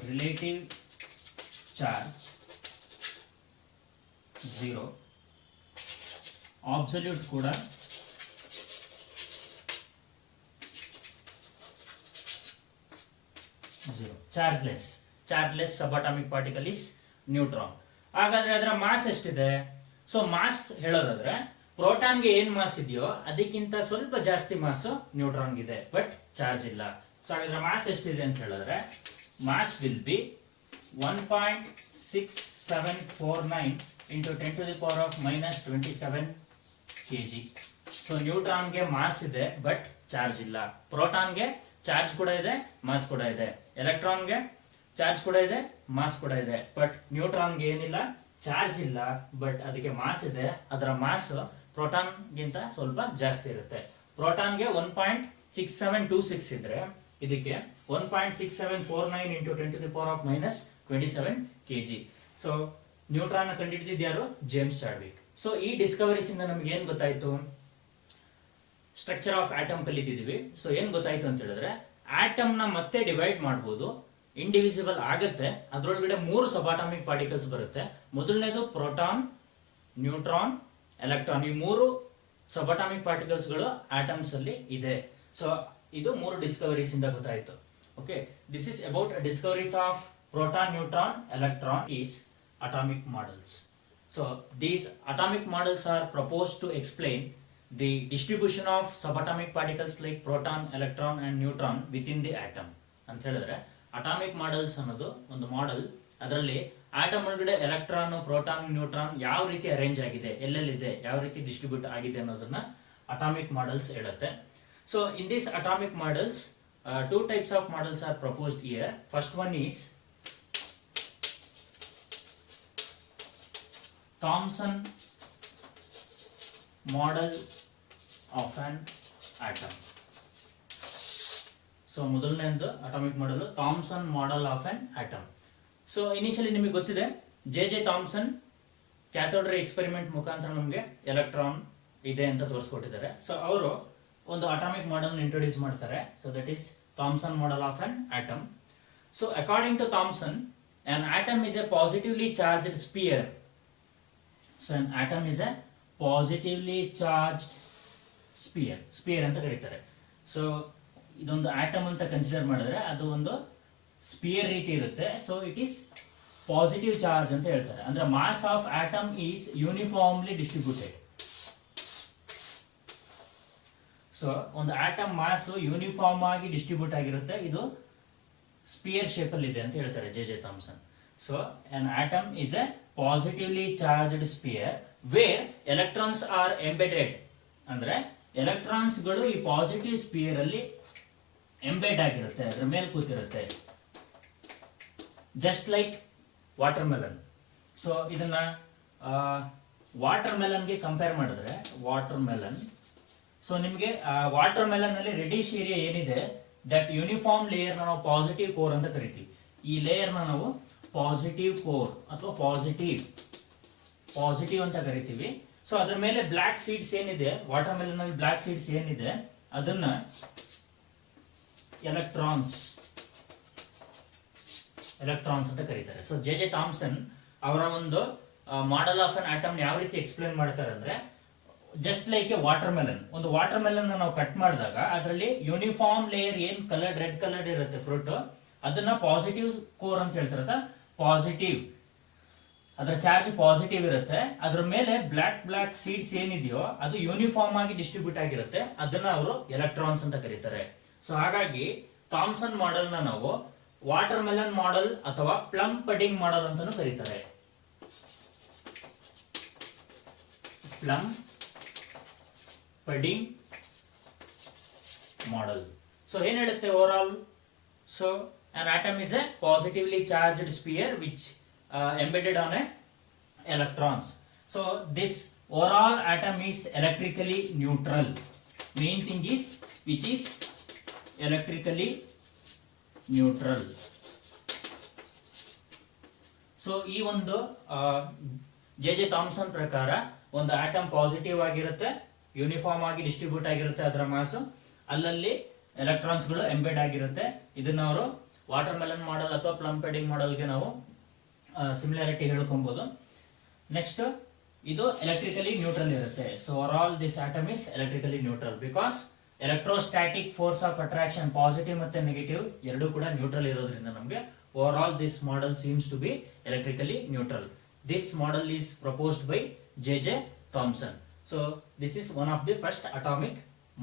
ರಿಲೇಟಿವ್ ಚಾರ್ಜ್ 0, ಅಬ್ಸಲ್ಯೂಟ್ ಕೂಡ 0. ಚಾರ್ಜ್ಲೆಸ್ ಸಬಾಟಮಿಕ್ ಪಾರ್ಟಿಕಲ್ ಇಸ್ ನ್ಯೂಟ್ರಾನ್. ಹಾಗಾದ್ರೆ ಅದರ ಮಾಸ್ ಎಷ್ಟಿದೆ? ಸೊ ಮಾಸ್ ಹೇಳೋದಾದ್ರೆ ಪ್ರೋಟಾನ್ಗೆ ಏನ್ ಮಾಸ್ ಇದೆಯೋ ಅದಕ್ಕಿಂತ ಸ್ವಲ್ಪ ಜಾಸ್ತಿ ಮಾಸ್ ನ್ಯೂಟ್ರಾನ್ಗೆ ಇದೆ, ಬಟ್ ಚಾರ್ಜ್ ಇಲ್ಲ. ಸೊ ಹಾಗಾದ್ರೆ ಮಾಸ್ ಎಷ್ಟಿದೆ ಅಂತ ಹೇಳಿದ್ರೆ mass will be 1.6749 into 10 to the power of minus 27 kg. So ನ್ಯೂಟ್ರಾನ್ಗೆ ಮಾಸ್ ಇದೆ ಬಟ್ ಚಾರ್ಜ್ ಇಲ್ಲ. ಪ್ರೋಟಾನ್ಗೆ ಚಾರ್ಜ್ ಕೂಡ ಇದೆ, ಮಾಸ್ ಕೂಡ ಇದೆ. ಎಲೆಕ್ಟ್ರಾನ್ಗೆ ಚಾರ್ಜ್ ಕೂಡ ಇದೆ, ಮಾಸ್ ಕೂಡ ಇದೆ. ಬಟ್ ನ್ಯೂಟ್ರಾನ್ಗೆ ಏನಿಲ್ಲ, ಚಾರ್ಜ್ ಇಲ್ಲ, ಬಟ್ ಅದಕ್ಕೆ ಮಾಸ್ ಇದೆ. ಅದರ ಮಾಸ್ ಪ್ರೋಟಾನ್ ಗಿಂತ ಸ್ವಲ್ಪ ಜಾಸ್ತಿ ಇರುತ್ತೆ. ಪ್ರೋಟಾನ್ಗೆ 1.6726 ಇದ್ರೆ ಇದಕ್ಕೆ 1.6749 into 10 to the power of minus 27 kg. So neutron ಕಂಡುಹಿಡಿದಿದ್ದು ಯಾರು? James Chadwick. ಸೊ ಈ ಡಿಸ್ಕವರೀಸ್ ಇಂದ ನಮ್ಗೆ ಏನ್ ಗೊತ್ತಾಯ್ತು? ಸ್ಟ್ರಕ್ಚರ್ ಆಫ್ ಆಟಮ್ ಕಲಿತಿದೀವಿ. ಸೊ ಏನ್ ಗೊತ್ತಾಯ್ತು ಅಂತ ಹೇಳಿದ್ರೆ ಆಟಮ್ ನ ಮತ್ತೆ ಡಿವೈಡ್ ಮಾಡಬಹುದು, ಇಂಡಿವಿಸಿಬಲ್ ಆಗುತ್ತೆ. ಅದರೊಳಗಡೆ 3 ಸಬಾಟಮಿಕ್ ಪಾರ್ಟಿಕಲ್ಸ್ ಬರುತ್ತೆ. ಮೊದಲನೇದು ಪ್ರೋಟಾನ್, ನ್ಯೂಟ್ರಾನ್, ಎಲೆಕ್ಟ್ರಾನ್. ಈ 3 ಸಬಾಟಮಿಕ್ ಪಾರ್ಟಿಕಲ್ಸ್ ಗಳು ಆಟಮ್ಸ್ ಅಲ್ಲಿ ಇದೆ. ಸೊ ಇದು 3 ಡಿಸ್ಕವರೀಸ್ ಇಂದ ಗೊತ್ತಾಯ್ತು. Okay, this is about discoveries of proton, neutron, electron is atomic models. So these atomic models are proposed to explain the distribution of subatomic particles like proton, electron and neutron within the atom. ಅಂತ ಹೇಳಿದ್ರೆ atomic models ಅನ್ನೋದು ಒಂದು model. ಅದರಲ್ಲಿ atom ಒಳಗಡೆ electron, proton, neutron ಯಾವ ರೀತಿ arrange ಆಗಿದೆ, ಎಲ್ಲೆಲ್ಲಿದೆ, ಯಾವ ರೀತಿ ಡಿಸ್ಟ್ರಿಬ್ಯೂಟ್ ಆಗಿದೆ ಅನ್ನೋದನ್ನ ಅಟಾಮಿಕ್ ಮಾಡೆಲ್ಸ್ ಹೇಳುತ್ತೆ. So in this atomic models 2 types of models are proposed here. First one is Thomson model of an atom. So ಮೊದಲನೇದು atomic model Thomson model of an atom. So initially ನಿಮಗೆ ಗೊತ್ತಿದೆ J Thomson cathode ray experiment ಮುಖಾಂತರ ನಮಗೆ electron ಇದೆ ಅಂತ ತೋರಿಸ್ಕೊಟ್ಟಿದ್ದಾರೆ. So ಅವರು ಒಂದು ಅಟಾಮಿಕ್ ಮಾಡೆಲ್ ಇಂಟ್ರೊಡ್ಯೂಸ್ ಮಾಡ್ತಾರೆ. So that is Thomson model of an atom. So according to Thomson, an atom is a positively charged sphere. So an atom is a positively charged sphere ಅಂತ ಕರೀತಾರೆ. So ಇದೊಂದು atom ಅಂತ consider ಮಾಡಿದ್ರೆ ಅದು ಒಂದು sphere ರೀತಿ ಇರುತ್ತೆ. So it is positive charge ಅಂತ ಹೇಳ್ತಾರೆ. ಅಂದ್ರೆ mass of atom is uniformly distributed. So ಒಂದು ಆಟಮ್ ಮಾಸ್ ಯೂನಿಫಾರ್ಮ್ ಆಗಿ ಡಿಸ್ಟ್ರಿಬ್ಯೂಟ್ ಆಗಿರುತ್ತೆ. ಇದು ಸ್ಪಿಯರ್ ಶೇಪ್ ಅಲ್ಲಿ ಇದೆ ಅಂತ ಹೇಳ್ತಾರೆ J Thomson. So an atom is a positively charged sphere where electrons are embedded. ಅಂದ್ರೆ ಎಲೆಕ್ಟ್ರಾನ್ಸ್ ಗಳು ಈ ಪಾಸಿಟಿವ್ ಸ್ಪಿಯರ್ ಅಲ್ಲಿ ಎಂಬೆಡ್ ಆಗಿರುತ್ತೆ, ಅದರ ಮೇಲೆ ಕೂತಿರುತ್ತೆ. Just like watermelon. So ಇದನ್ನ ವಾಟರ್ ಮೆಲನ್ ಗೆ ಕಂಪೇರ್ ಮಾಡಿದ್ರೆ, ವಾಟರ್ ಮೆಲನ್, ಸೊ ನಿಮಗೆ ವಾಟರ್ ಮೆಲನ್ ಅಲ್ಲಿ ರೆಡಿಶ್ ಏರಿಯಾ ಏನಿದೆ, ದಟ್ ಯೂನಿಫಾರ್ಮ್ ಲೇಯರ್ ನಾವು ಪಾಸಿಟಿವ್ ಕೋರ್ ಅಂತ ಕರಿತೀವಿ. ಈ ಲೇಯರ್ ನಾವು ಪಾಸಿಟಿವ್ ಕೋರ್ ಅಥವಾ ಪಾಸಿಟಿವ್ ಅಂತ ಕರಿತೀವಿ. ಸೊ ಅದ್ರ ಮೇಲೆ ಬ್ಲಾಕ್ ಸೀಡ್ಸ್ ಏನಿದೆ, ವಾಟರ್ ಮೆಲನ್ ಅಲ್ಲಿ ಬ್ಲಾಕ್ ಸೀಡ್ಸ್ ಏನಿದೆ, ಅದನ್ನ ಎಲೆಕ್ಟ್ರಾನ್ಸ್ ಅಂತ ಕರೀತಾರೆ. ಸೊ ಜೆ ಥಾಮ್ಸನ್ ಅವರ ಒಂದು ಮಾಡೆಲ್ ಆಫ್ ಅನ್ ಆಟಮ್ ಯಾವ ರೀತಿ ಎಕ್ಸ್ಪ್ಲೇನ್ ಮಾಡ್ತಾರೆ ಅಂದ್ರೆ, just like A water melon. ಒಂದು ವಾಟರ್ ಮೆಲನ್ ನಾವು ಕಟ್ ಮಾಡಿದಾಗ ಅದರಲ್ಲಿ ಯೂನಿಫಾರ್ಮ್ ಲೇಯರ್ ಏನ್ ಕಲರ್ಡ್ ರೆಡ್ ಕಲರ್ಡ್ ಇರುತ್ತೆ ಫ್ರೂಟ್, ಅದನ್ನ ಪಾಸಿಟಿವ್ ಕೋರ್ ಅಂತ ಹೇಳ್ತಾರೆ. ಪಾಸಿಟಿವ್ ಅದರ ಚಾರ್ಜ್ ಪಾಸಿಟಿವ್ ಇರುತ್ತೆ, ಅದ್ರ ಮೇಲೆ ಬ್ಲಾಕ್ ಸೀಡ್ಸ್ ಏನಿದೆಯೋ ಅದು ಯೂನಿಫಾರ್ಮ್ ಆಗಿ ಡಿಸ್ಟ್ರಿಬ್ಯೂಟ್ ಆಗಿರುತ್ತೆ, ಅದನ್ನ ಅವರು ಎಲೆಕ್ಟ್ರಾನ್ಸ್ ಅಂತ ಕರೀತಾರೆ. ಸೊ ಹಾಗಾಗಿ ಥಾಮ್ಸನ್ ಮಾಡೆಲ್ ನ ನಾವು ವಾಟರ್ ಮೆಲನ್ ಮಾಡೆಲ್ ಅಥವಾ ಪ್ಲಮ್ ಪಡಿಂಗ್ ಮಾಡೆಲ್ ಅಂತಾನೂ ಕರೀತಾರೆ. Plum pudding model. ಸೊ ಏನ್ ಹೇಳುತ್ತೆ overall? So an atom is a positively charged sphere which embedded on a electrons. So this overall atom is electrically neutral. Main thing is which is electrically neutral. So ಈ ಒಂದು J Thomson ಪ್ರಕಾರ ಒಂದು atom positive ಆಗಿರುತ್ತೆ, uniform ಆಗಿ distribute ಆಗಿರುತ್ತೆ ಅದರ mass, ಅಲ್ಲಲ್ಲಿ electrons ಗಳು ಎಂಬೆಡ್ ಆಗಿರುತ್ತೆ. ಇದನ್ನ ಅವರು ವಾಟರ್ ಮೆಲನ್ ಮಾಡೆಲ್ ಅಥವಾ ಪ್ಲಮ್ ಪೆಡಿಂಗ್ ಮಾಡೆಲ್ಗೆ ನಾವು ಸಿಮಿಲಾರಿಟಿ ಹೇಳ್ಕೊಬಹುದು. ನೆಕ್ಸ್ಟ್ ಇದು ಎಲೆಕ್ಟ್ರಿಕಲಿ ನ್ಯೂಟ್ರಲ್ ಇರುತ್ತೆ. So overall this atom is electrically neutral because electrostatic force of attraction positive ಮತ್ತೆ ನೆಗೆಟಿವ್ ಎರಡೂ ಕೂಡ ನ್ಯೂಟ್ರಲ್ ಇರೋದ್ರಿಂದ ನಮಗೆ overall this model seems to be electrically neutral. This model is proposed by J.J. Thomson. So this is one of the first atomic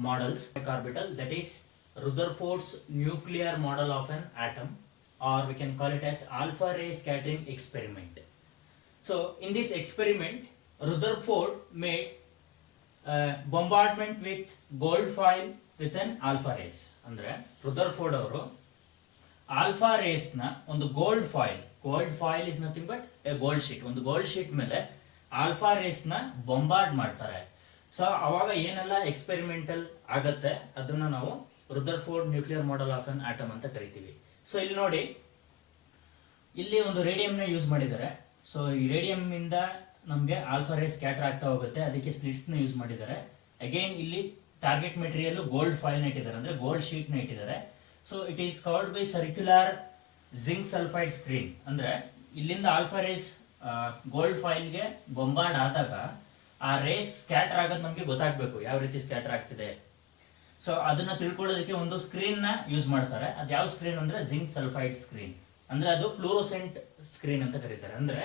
models orbital, that is Rutherford's nuclear model of an atom, or we can call it as alpha ray scattering experiment. So in this experiment Rutherford made bombardment with gold foil with an alpha rays. Andre Rutherford ಅವರು alpha rays ನ ಒಂದು gold foil is nothing but A gold sheet, ಒಂದು gold sheet ಮೇಲೆ alpha rays ನ ಬೊಂಬಾರ್ಡ್ ಮಾಡ್ತಾರೆ. So ಅವಾಗ ಏನೆಲ್ಲ experimental ಆಗತ್ತೆ ಅದನ್ನ ನಾವು Rutherford nuclear model of an atom ಅಂತ ಕರಿತೀವಿ. ಸೊ ಇಲ್ಲಿ ನೋಡಿ, ಇಲ್ಲಿ ಒಂದು ರೇಡಿಯಂ ನ ಯೂಸ್ ಮಾಡಿದ್ದಾರೆ. ಸೊ ಈ ರೇಡಿಯಂ ಇಂದ ನಮಗೆ ಆಲ್ಫಾ ರೇಸ್ ಸ್ಕ್ಯಾಟರ್ ಆಗ್ತಾ ಹೋಗುತ್ತೆ, ಅದಕ್ಕೆ ಸ್ಪ್ಲಿಟ್ಸ್ ನ ಯೂಸ್ ಮಾಡಿದ್ದಾರೆ. ಅಗೈನ್ ಇಲ್ಲಿ ಟಾರ್ಗೆಟ್ ಮೆಟೀರಿಯಲ್ ಗೋಲ್ಡ್ ಫಾಯಿಲ್ ನ ಇಟ್ಟಿದ್ದಾರೆ, ಅಂದ್ರೆ ಗೋಲ್ಡ್ ಶೀಟ್ ನ ಇಟ್ಟಿದ್ದಾರೆ. So it is covered by circular zinc sulphide screen. ಅಂದ್ರೆ ಇಲ್ಲಿಂದ ಆಲ್ಫಾ ರೇಸ್ ಗೋಲ್ಡ್ ಫಾಯಿಲ್ ಗೆ ಬೊಂಬಾರ್ಡ್ ಆದಾಗ ಆ ರೇಸ್ ಸ್ಕ್ಯಾಟರ್ ಆಗೋದು ನಮಗೆ ಗೊತ್ತಾಗಬೇಕು, ಯಾವ ರೀತಿ ಸ್ಕ್ಯಾಟರ್ ಆಗ್ತಿದೆ. ಸೊ ಅದನ್ನ ತಿಳ್ಕೊಳ್ಳೋದಕ್ಕೆ ಒಂದು ಸ್ಕ್ರೀನ್ ನ ಯೂಸ್ ಮಾಡ್ತಾರೆ. ಅದು ಯಾವ ಸ್ಕ್ರೀನ್ ಅಂದ್ರೆ ಜಿಂಕ್ ಸಲ್ಫೈಡ್ ಸ್ಕ್ರೀನ್, ಅಂದ್ರೆ ಅದು ಫ್ಲೂರೋಸೆಂಟ್ ಸ್ಕ್ರೀನ್ ಅಂತ ಕರೀತಾರೆ. ಅಂದ್ರೆ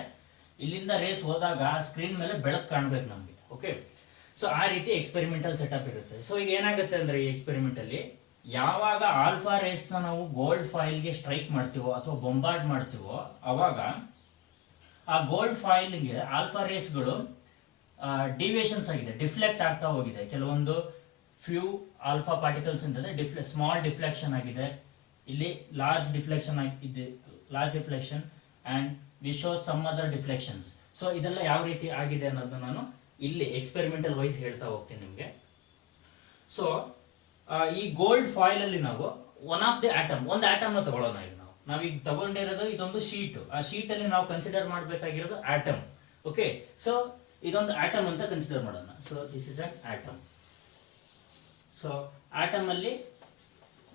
ಇಲ್ಲಿಂದ ರೇಸ್ ಹೋದಾಗ ಆ ಸ್ಕ್ರೀನ್ ಮೇಲೆ ಬೆಳಕು ಕಾಣ್ಬೇಕು ನಮ್ಗೆ. ಓಕೆ, ಸೊ ಆ ರೀತಿ ಎಕ್ಸ್ಪೆರಿಮೆಂಟಲ್ ಸೆಟಪ್ ಇರುತ್ತೆ. ಸೊ ಈಗ ಏನಾಗುತ್ತೆ ಅಂದ್ರೆ ಈ ಎಕ್ಸ್ಪೆರಿಮೆಂಟ್ ಅಲ್ಲಿ ಯಾವಾಗ ಆಲ್ಫಾ ರೇಸ್ ನ ನಾವು ಗೋಲ್ಡ್ ಫಾಯಿಲ್ ಗೆ ಸ್ಟ್ರೈಕ್ ಮಾಡ್ತೀವೋ ಅಥವಾ ಬೊಂಬಾರ್ಡ್ ಮಾಡ್ತೀವೋ ಅವಾಗ ಆ ಗೋಲ್ಡ್ ಫಾಯಿಲ್ ಗೆ ಆಲ್ಫಾ ರೇಸ್ ಗಳು ಡಿವಿಯೇಷನ್ಸ್ ಆಗಿದೆ, ಡಿಫ್ಲೆಕ್ಟ್ ಆಗ್ತಾ ಹೋಗಿದೆ. ಕೆಲವೊಂದು ಫ್ಯೂ ಆಲ್ಫಾ ಪಾರ್ಟಿಕಲ್ಸ್ ಅಂತಂದ್ರೆ ಸ್ಮಾಲ್ ಡಿಫ್ಲೆಕ್ಷನ್ ಆಗಿದೆ, ಇಲ್ಲಿ ಲಾರ್ಜ್ ಡಿಫ್ಲೆಕ್ಷನ್ ಆಗಿದೆ, large deflection and we show some other deflections. So ಇದೆಲ್ಲ ಯಾವ ರೀತಿ ಆಗಿದೆ ಅನ್ನೋದನ್ನ ನಾನು ಇಲ್ಲಿ ಎಕ್ಸ್ಪೆರಿಮೆಂಟಲ್ ವೈಸ್ ಹೇಳ್ತಾ ಹೋಗ್ತೀನಿ ನಿಮ್ಗೆ. ಸೊ ಈ ಗೋಲ್ಡ್ ಫಾಯಿಲ್ ಅಲ್ಲಿ ನಾವು ಒನ್ ಆಫ್ ದಿ ಆಟಮ್, ಒಂದು ಆಟಮ್ ನ ತಗೊಳ್ಳೋಣ. ಈಗ ನಾವೀಗ ತಗೊಂಡಿರೋದು ಇದೊಂದು ಶೀಟ್, ಆ ಶೀಟ್ ಅಲ್ಲಿ ನಾವು ಕನ್ಸಿಡರ್ ಮಾಡಬೇಕಾಗಿರೋದು ಆಟಮ್. ಓಕೆ, ಸೊ ಇದೊಂದು ಆಟಮ್ ಅಂತ ಕನ್ಸಿಡರ್ ಮಾಡೋಣ. So this is an atom. So atom ಅಲ್ಲಿ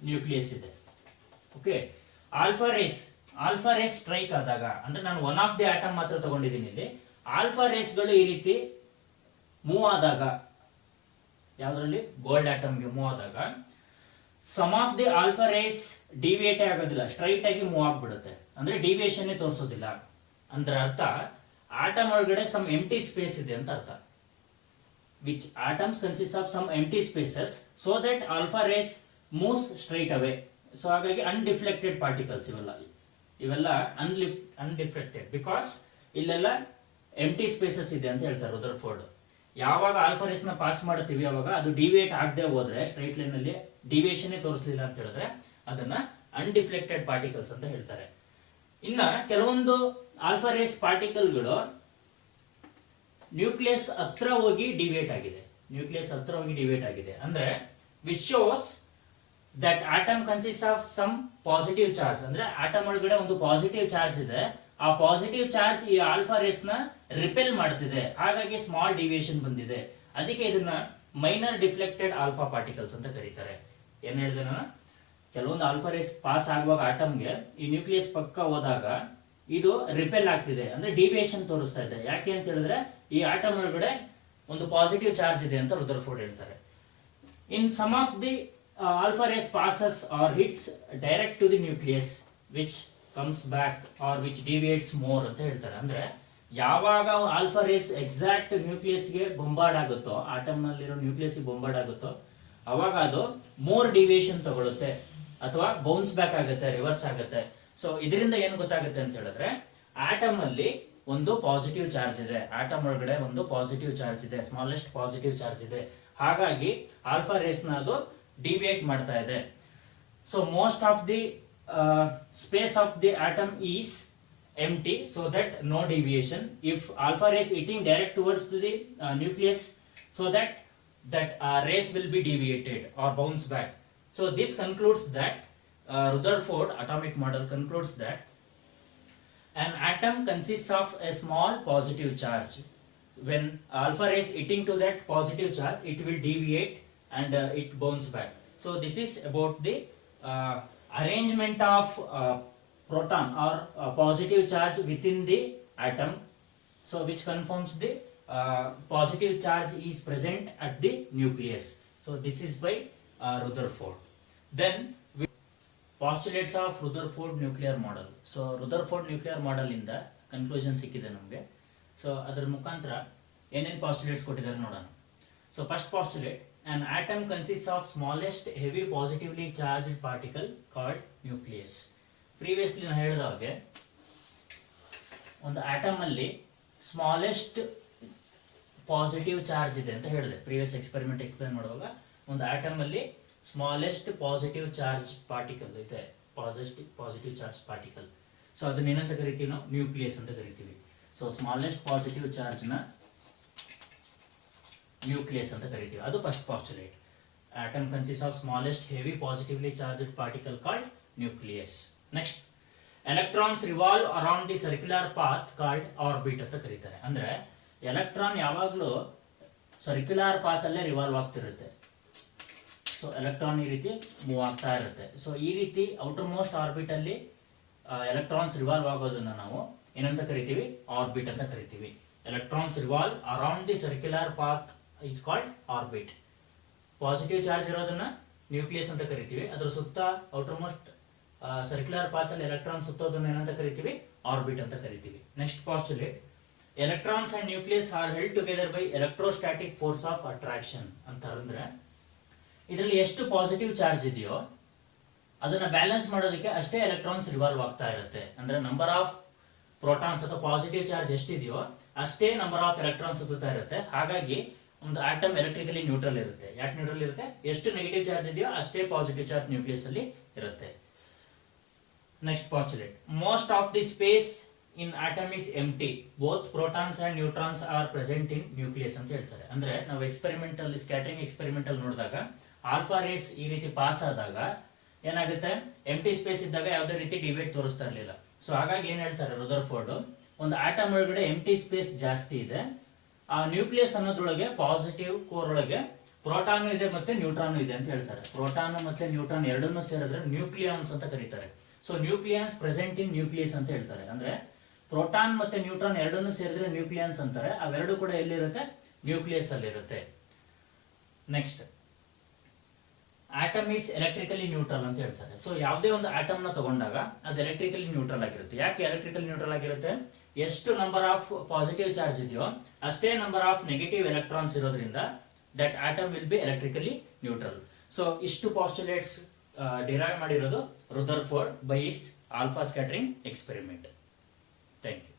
ನ್ಯೂಕ್ಲಿಯಸ್ ಇದೆ. ಓಕೆ, ಆಲ್ಫಾ ರೇಸ್ ಸ್ಟ್ರೈಕ್ ಆದಾಗ, ಅಂದ್ರೆ ನಾನು ಒನ್ ಆಫ್ ದಿ ಆಟಮ್ ಮಾತ್ರ ತಗೊಂಡಿದ್ದೀನಿ ಇಲ್ಲಿ. ಆಲ್ಫಾ ರೇಸ್ ಗಳು ಈ ರೀತಿ ಮೂವ್ ಆದಾಗ, ಯಾವ್ದ್ರಲ್ಲಿ ಗೋಲ್ಡ್ ಆಟಮ್ ಗೆ ಮೂವ್ ಆದಾಗ some of the alpha rays deviate ಆಗೋದಿಲ್ಲ, ಸ್ಟ್ರೈಟ್ ಆಗಿ ಮೂವ್ ಆಗ್ಬಿಡುತ್ತೆ, ಅಂದ್ರೆ ಡಿವಿಯೇಷನ್ ತೋರಿಸೋದಿಲ್ಲ. ಅಂದ್ರೆ ಅರ್ಥ ಆಟಮ್ ಒಳಗಡೆ ಸಮ್ ಎಂಟಿ ಸ್ಪೇಸ್ ಇದೆ ಅಂತ ಅರ್ಥ. Which atoms consist of some empty spaces so that alpha rays moves straight away. So ಹಾಗಾಗಿ ಅನ್ಡಿಫ್ಲೆಕ್ಟೆಡ್ ಪಾರ್ಟಿಕಲ್ಸ್ ಇವೆಲ್ಲ ಅನ್ಡಿಫ್ಲೆಕ್ಟೆಡ್ ಬಿಕಾಸ್ ಇಲ್ಲೆಲ್ಲ ಎಂಟಿ ಸ್ಪೇಸಸ್ ಇದೆ ಅಂತ ಹೇಳ್ತಾರೆ ರುದರ್ಫೋರ್ಡ್. ಯಾವಾಗ ಆಲ್ಫಾ ರೇಸ್ ನ ಪಾಸ್ ಮಾಡ್ತೀವಿ ಅವಾಗ ಅದು ಡಿವಿಯೇಟ್ ಆಗದೆ ಹೋದ್ರೆ, ಸ್ಟ್ರೈಟ್ ಲೈನ್ ಅಲ್ಲಿ ಡಿವಿಯೇಷನ್ ತೋರಿಸಲಿಲ್ಲ ಅಂತ ಹೇಳಿದ್ರೆ ಅದನ್ನ ಅನ್ಡಿಫ್ಲೆಕ್ಟೆಡ್ ಪಾರ್ಟಿಕಲ್ಸ್ ಅಂತ ಹೇಳ್ತಾರೆ. ಇನ್ನ ಕೆಲವೊಂದು ಆಲ್ಫಾ ರೇಸ್ ಪಾರ್ಟಿಕಲ್ಗಳು ನ್ಯೂಕ್ಲಿಯಸ್ ಹತ್ರ ಹೋಗಿ ಡಿವಿಯೇಟ್ ಆಗಿದೆ, ಅಂದ್ರೆ which shows that atom consist of some positive charge. ಅಂದ್ರೆ ಆಟಮ್ ಒಳಗಡೆ ಒಂದು ಪಾಸಿಟಿವ್ ಚಾರ್ಜ್ ಇದೆ, ಆ ಪಾಸಿಟಿವ್ ಚಾರ್ಜ್ ಈ ಆಲ್ಫಾ ರೇಸ್ ನ ರಿಪೆಲ್ ಮಾಡ್ತಿದೆ, ಹಾಗಾಗಿ ಸ್ಮಾಲ್ ಡಿವಿಯೇಷನ್ ಬಂದಿದೆ. ಅದಕ್ಕೆ ಇದನ್ನ ಮೈನರ್ ಡಿಫ್ಲೆಕ್ಟೆಡ್ ಆಲ್ಫಾ ಪಾರ್ಟಿಕಲ್ಸ್ ಅಂತ ಕರೀತಾರೆ. ಏನ್ ಹೇಳಿದೆ ನಾನು, ಕೆಲವೊಂದು ಆಲ್ಫಾ ರೇಸ್ ಪಾಸ್ ಆಗುವಾಗ ಆಟಮ್ಗೆ ಈ ನ್ಯೂಕ್ಲಿಯಸ್ ಪಕ್ಕ ಹೋದಾಗ ಇದು ರಿಪೆಲ್ ಆಗ್ತಿದೆ, ಅಂದ್ರೆ ಡಿವಿಯೇಷನ್ ತೋರಿಸ್ತಾ ಇದೆ. ಯಾಕೆ ಅಂತ ಹೇಳಿದ್ರೆ ಈ ಆಟಮ್ ಒಳಗಡೆ ಒಂದು ಪಾಸಿಟಿವ್ ಚಾರ್ಜ್ ಇದೆ ಅಂತ ರುದರ್ಫೋರ್ಡ್ ಹೇಳ್ತಾರೆ. In some of the alpha rays passes or hits direct to the nucleus which comes back or which deviates more ಅಂತ ಹೇಳ್ತಾರೆ. ಅಂದ್ರೆ ಯಾವಾಗ ಆಲ್ಫಾ ರೇಸ್ ಎಕ್ಸಾಕ್ಟ್ ನ್ಯೂಕ್ಲಿಯಸ್ಗೆ ಬೊಂಬಾರ್ಡ್ ಆಗುತ್ತೋ, ಆಟಮ್ ನಲ್ಲಿರೋ ನ್ಯೂಕ್ಲಿಯಸ್ ಬೊಂಬಾರ್ಡ್ ಆಗುತ್ತೋ, ಅವಾಗ ಅದು ಮೋರ್ ಡಿವಿಯೇಷನ್ ತಗೊಳುತ್ತೆ ಅಥವಾ ಬೌನ್ಸ್ ಬ್ಯಾಕ್ ಆಗುತ್ತೆ, ರಿವರ್ಸ್ ಆಗುತ್ತೆ. ಸೊ ಇದರಿಂದ ಏನು ಗೊತ್ತಾಗುತ್ತೆ ಅಂತ ಹೇಳಿದ್ರೆ, ಆಟಮ್ ಅಲ್ಲಿ ಒಂದು ಪಾಸಿಟಿವ್ ಚಾರ್ಜ್ ಇದೆ, ಆಟಮ್ ಒಳಗಡೆ ಒಂದು ಪಾಸಿಟಿವ್ ಚಾರ್ಜ್ ಇದೆ, ಸ್ಮಾಲೆಸ್ಟ್ ಪಾಸಿಟಿವ್ ಚಾರ್ಜ್ ಇದೆ. ಹಾಗಾಗಿ ಆಲ್ಫಾ ರೇಸ್ ನ ಅದು ಡಿವಿಯೇಟ್ ಮಾಡ್ತಾ ಇದೆ. So most of the space of the atom is empty, so that no deviation. If alpha ray is eating direct towards to the nucleus, so that rays will be deviated or bounce back. So this concludes that Rutherford atomic model concludes that an atom consists of a small positive charge. When alpha ray is eating to that positive charge, it will deviate and it bounce back. So this is about the arrangement of proton or positive charge within the atom, so which confirms the positive charge is present at the nucleus. So this is by Rutherford. Then postulates of Rutherford nuclear model. So Rutherford nuclear model ಇಂದ conclusion ಸಿಕ್ಕಿದೆ ನಮಗೆ. So ಅದರ ಮುಖಾಂತರ ಏನೇನು postulates ಕೊಟ್ಟಿದ್ದಾರೆ ನೋಡೋಣ. So first postulate, an atom consists of smallest heavy positively charged particle called nucleus. Previously ನಾನು ಹೇಳಿದ ಹಾಗೆ ಒಂದು ಆಟಮ್ ಅಲ್ಲಿ ಸ್ಮಾಲೆಸ್ಟ್ ಪಾಸಿಟಿವ್ ಚಾರ್ಜ್ ಇದೆ ಅಂತ ಹೇಳಿದೆ. ಪ್ರೀವಿಯಸ್ ಎಕ್ಸ್ಪೆರಿಮೆಂಟ್ ಎಕ್ಸ್ಪ್ಲೇನ್ ಮಾಡುವಾಗ ಒಂದು ಆಟಮ್ ಅಲ್ಲಿ ಸ್ಮಾಲೆಸ್ಟ್ ಪಾಸಿಟಿವ್ ಚಾರ್ಜ್ ಪಾರ್ಟಿಕಲ್ ಇದೆ, ಪಾಸಿಟಿವ್ ಚಾರ್ಜ್ ಪಾರ್ಟಿಕಲ್. ಸೊ ಅದನ್ನ ಏನಂತ ಕರಿತೀವಿ ನಾವು? ನ್ಯೂಕ್ಲಿಯಸ್ ಅಂತ ಕರಿತೀವಿ. ಸೊ ಸ್ಮಾಲೆಸ್ಟ್ ಪಾಸಿಟಿವ್ ಚಾರ್ಜ್ ನ ನ್ಯೂಕ್ಲಿಯಸ್ ಅಂತ ಕರಿತೀವಿ. ಅದು first postulate. Atom consist of smallest heavy positively charged particle called nucleus. Next, electrons revolve around the circular path called orbit ಅಂತ ಕರೀತಾರೆ. ಅಂದ್ರೆ ಎಲೆಕ್ಟ್ರಾನ್ ಯಾವಾಗಲೂ ಸರ್ಕ್ಯುಲರ್ ಪಾತ್ ಅಲ್ಲೇ ರಿವಾಲ್ವ್ ಆಗ್ತಿರುತ್ತೆ. ಸೊ ಎಲೆಕ್ಟ್ರಾನ್ ಈ ರೀತಿ ಮೂವ್ ಆಗ್ತಾ ಇರುತ್ತೆ. ಸೊ ಈ ರೀತಿ ಔಟರ್ ಮೋಸ್ಟ್ ಆರ್ಬಿಟ್ ಅಲ್ಲಿ ಎಲೆಕ್ಟ್ರಾನ್ಸ್ ರಿವಾಲ್ವ್ ಆಗೋದನ್ನ ನಾವು ಏನಂತ ಕರಿತೀವಿ? ಆರ್ಬಿಟ್ ಅಂತ ಕರಿತೀವಿ. Electrons revolve around the circular path is called orbit. Positive charge ಇರೋದನ್ನ ನ್ಯೂಕ್ಲಿಯಸ್ ಅಂತ ಕರಿತೀವಿ. ಅದರ ಸುತ್ತ ಔಟರ್ ಮೋಸ್ಟ್ ಸರ್ಕ್ಯುಲರ್ ಪಾತ್ ಅಲ್ಲಿ ಎಲೆಕ್ಟ್ರಾನ್ ಸುತ್ತೋದನ್ನ ಏನಂತ ಕರಿತೀವಿ? ಆರ್ಬಿಟ್ ಅಂತ ಕರಿತೀವಿ. Next postulate, electrons and nucleus are held together by electrostatic force of attraction ಅಂತ ಅಂದ್ರೆ, ಇದರಲ್ಲಿ ಎಷ್ಟು ಪಾಸಿಟಿವ್ ಚಾರ್ಜ್ ಇದೆಯೋ ಅದನ್ನ ಬ್ಯಾಲೆನ್ಸ್ ಮಾಡೋದಕ್ಕೆ ಅಷ್ಟೇ ಎಲೆಕ್ಟ್ರಾನ್ಸ್ ರಿವಾಲ್ವ್ ಆಗ್ತಾ ಇರುತ್ತೆ. ಅಂದ್ರೆ ನಂಬರ್ ಆಫ್ ಪ್ರೋಟಾನ್ಸ್ ಅಥವಾ ಪಾಸಿಟಿವ್ ಚಾರ್ಜ್ ಎಷ್ಟಿದೆಯೋ ಅಷ್ಟೇ ನಂಬರ್ ಆಫ್ ಎಲೆಕ್ಟ್ರಾನ್ಸ್ ಸುತ್ತಾ ಇರುತ್ತೆ. ಹಾಗಾಗಿ ಒಂದು ಆಟಮ್ ಎಲೆಕ್ಟ್ರಿಕಲಿ ನ್ಯೂಟ್ರಲ್ ಇರುತ್ತೆ. ಯಾಕೆ ನ್ಯೂಟ್ರಲ್ ಇರುತ್ತೆ? ಎಷ್ಟು ನೆಗೆಟಿವ್ ಚಾರ್ಜ್ ಇದೆಯೋ ಅಷ್ಟೇ ಪಾಸಿಟಿವ್ ಚಾರ್ಜ್ ನ್ಯೂಕ್ಲಿಯಸ್ ಅಲ್ಲಿ ಇರುತ್ತೆ. Next postulate, most of the space in atom is empty, both protons and neutrons are present in nucleus ಅಂತ ಹೇಳ್ತಾರೆ. ಅಂದ್ರೆ ನಾವು ಎಕ್ಸ್ಪೆರಿಮೆಂಟಲ್ ಸ್ಕ್ಯಾಟರಿಂಗ್ ಎಕ್ಸ್ಪೆರಿಮೆಂಟಲ್ ನೋಡಿದಾಗ ಆಲ್ಫಾ ರೇಸ್ ಈ ರೀತಿ ಪಾಸ್ ಆದಾಗ ಏನಾಗುತ್ತೆ? ಎಂಪ್ಟಿ ಸ್ಪೇಸ್ ಇದ್ದಾಗ ಯಾವುದೇ ರೀತಿ ಡಿಬೇಟ್ ತೋರಿಸ್ತಾ ಇರಲಿಲ್ಲ. ಸೊ ಹಾಗಾಗಿ ಏನ್ ಹೇಳ್ತಾರೆ ರುದರ್ಫೋರ್ಡ್, ಒಂದು ಆಟಮ್ ಒಳಗಡೆ ಎಂಪ್ಟಿ ಸ್ಪೇಸ್ ಜಾಸ್ತಿ ಇದೆ, ಆ ನ್ಯೂಕ್ಲಿಯಸ್ ಅನ್ನೋದ್ರೊಳಗೆ ಪಾಸಿಟಿವ್ ಕೋರ್ ಒಳಗೆ ಪ್ರೋಟಾನ್ ಇದೆ ಮತ್ತೆ ನ್ಯೂಟ್ರಾನ್ ಇದೆ ಅಂತ ಹೇಳ್ತಾರೆ. ಪ್ರೋಟಾನ್ ಮತ್ತೆ ನ್ಯೂಟ್ರಾನ್ ಎರಡನ್ನೂ ಸೇರಿದ್ರೆ ನ್ಯೂಕ್ಲಿಯಾನ್ಸ್ ಅಂತ ಕರೀತಾರೆ. So nucleons present in nucleus ಅಂತ ಹೇಳ್ತಾರೆ. ಅಂದ್ರೆ ಪ್ರೋಟಾನ್ ಮತ್ತೆ ನ್ಯೂಟ್ರಾನ್ ಎರಡನ್ನೂ ಸೇರಿದ್ರೆ ನ್ಯೂಕ್ಲಿಯಾನ್ಸ್ ಅಂತಾರೆ. ಅವೆರಡು ಕೂಡ ಎಲ್ಲಿರುತ್ತೆ? ನ್ಯೂಕ್ಲಿಯಸ್ ಅಲ್ಲಿ ಇರುತ್ತೆ. Next, atom is electrically neutral ಅಂತ ಹೇಳ್ತಾರೆ. ಸೊ ಯಾವುದೇ ಒಂದು ಆಟಮ್ ನ ತಗೊಂಡಾಗ ಅದು ಎಲೆಕ್ಟ್ರಿಕಲಿ ನ್ಯೂಟ್ರಲ್ ಆಗಿರುತ್ತೆ. ಯಾಕೆ ಎಲೆಕ್ಟ್ರಿಕಲ್ ನ್ಯೂಟ್ರಲ್ ಆಗಿರುತ್ತೆ? ಎಷ್ಟು ನಂಬರ್ ಆಫ್ ಪಾಸಿಟಿವ್ ಚಾರ್ಜ್ ಇದೆಯೋ ಅಷ್ಟೇ ನಂಬರ್ ಆಫ್ ನೆಗೆಟಿವ್ ಎಲೆಕ್ಟ್ರಾನ್ಸ್ ಇರೋದ್ರಿಂದ that atom will be electrically neutral. So ಇಷ್ಟು ಪಾಸ್ಟುಲೇಟ್ಸ್ ಡಿರೈವ್ ಮಾಡಿರೋದು Rutherford by its alpha scattering experiment. Thank you.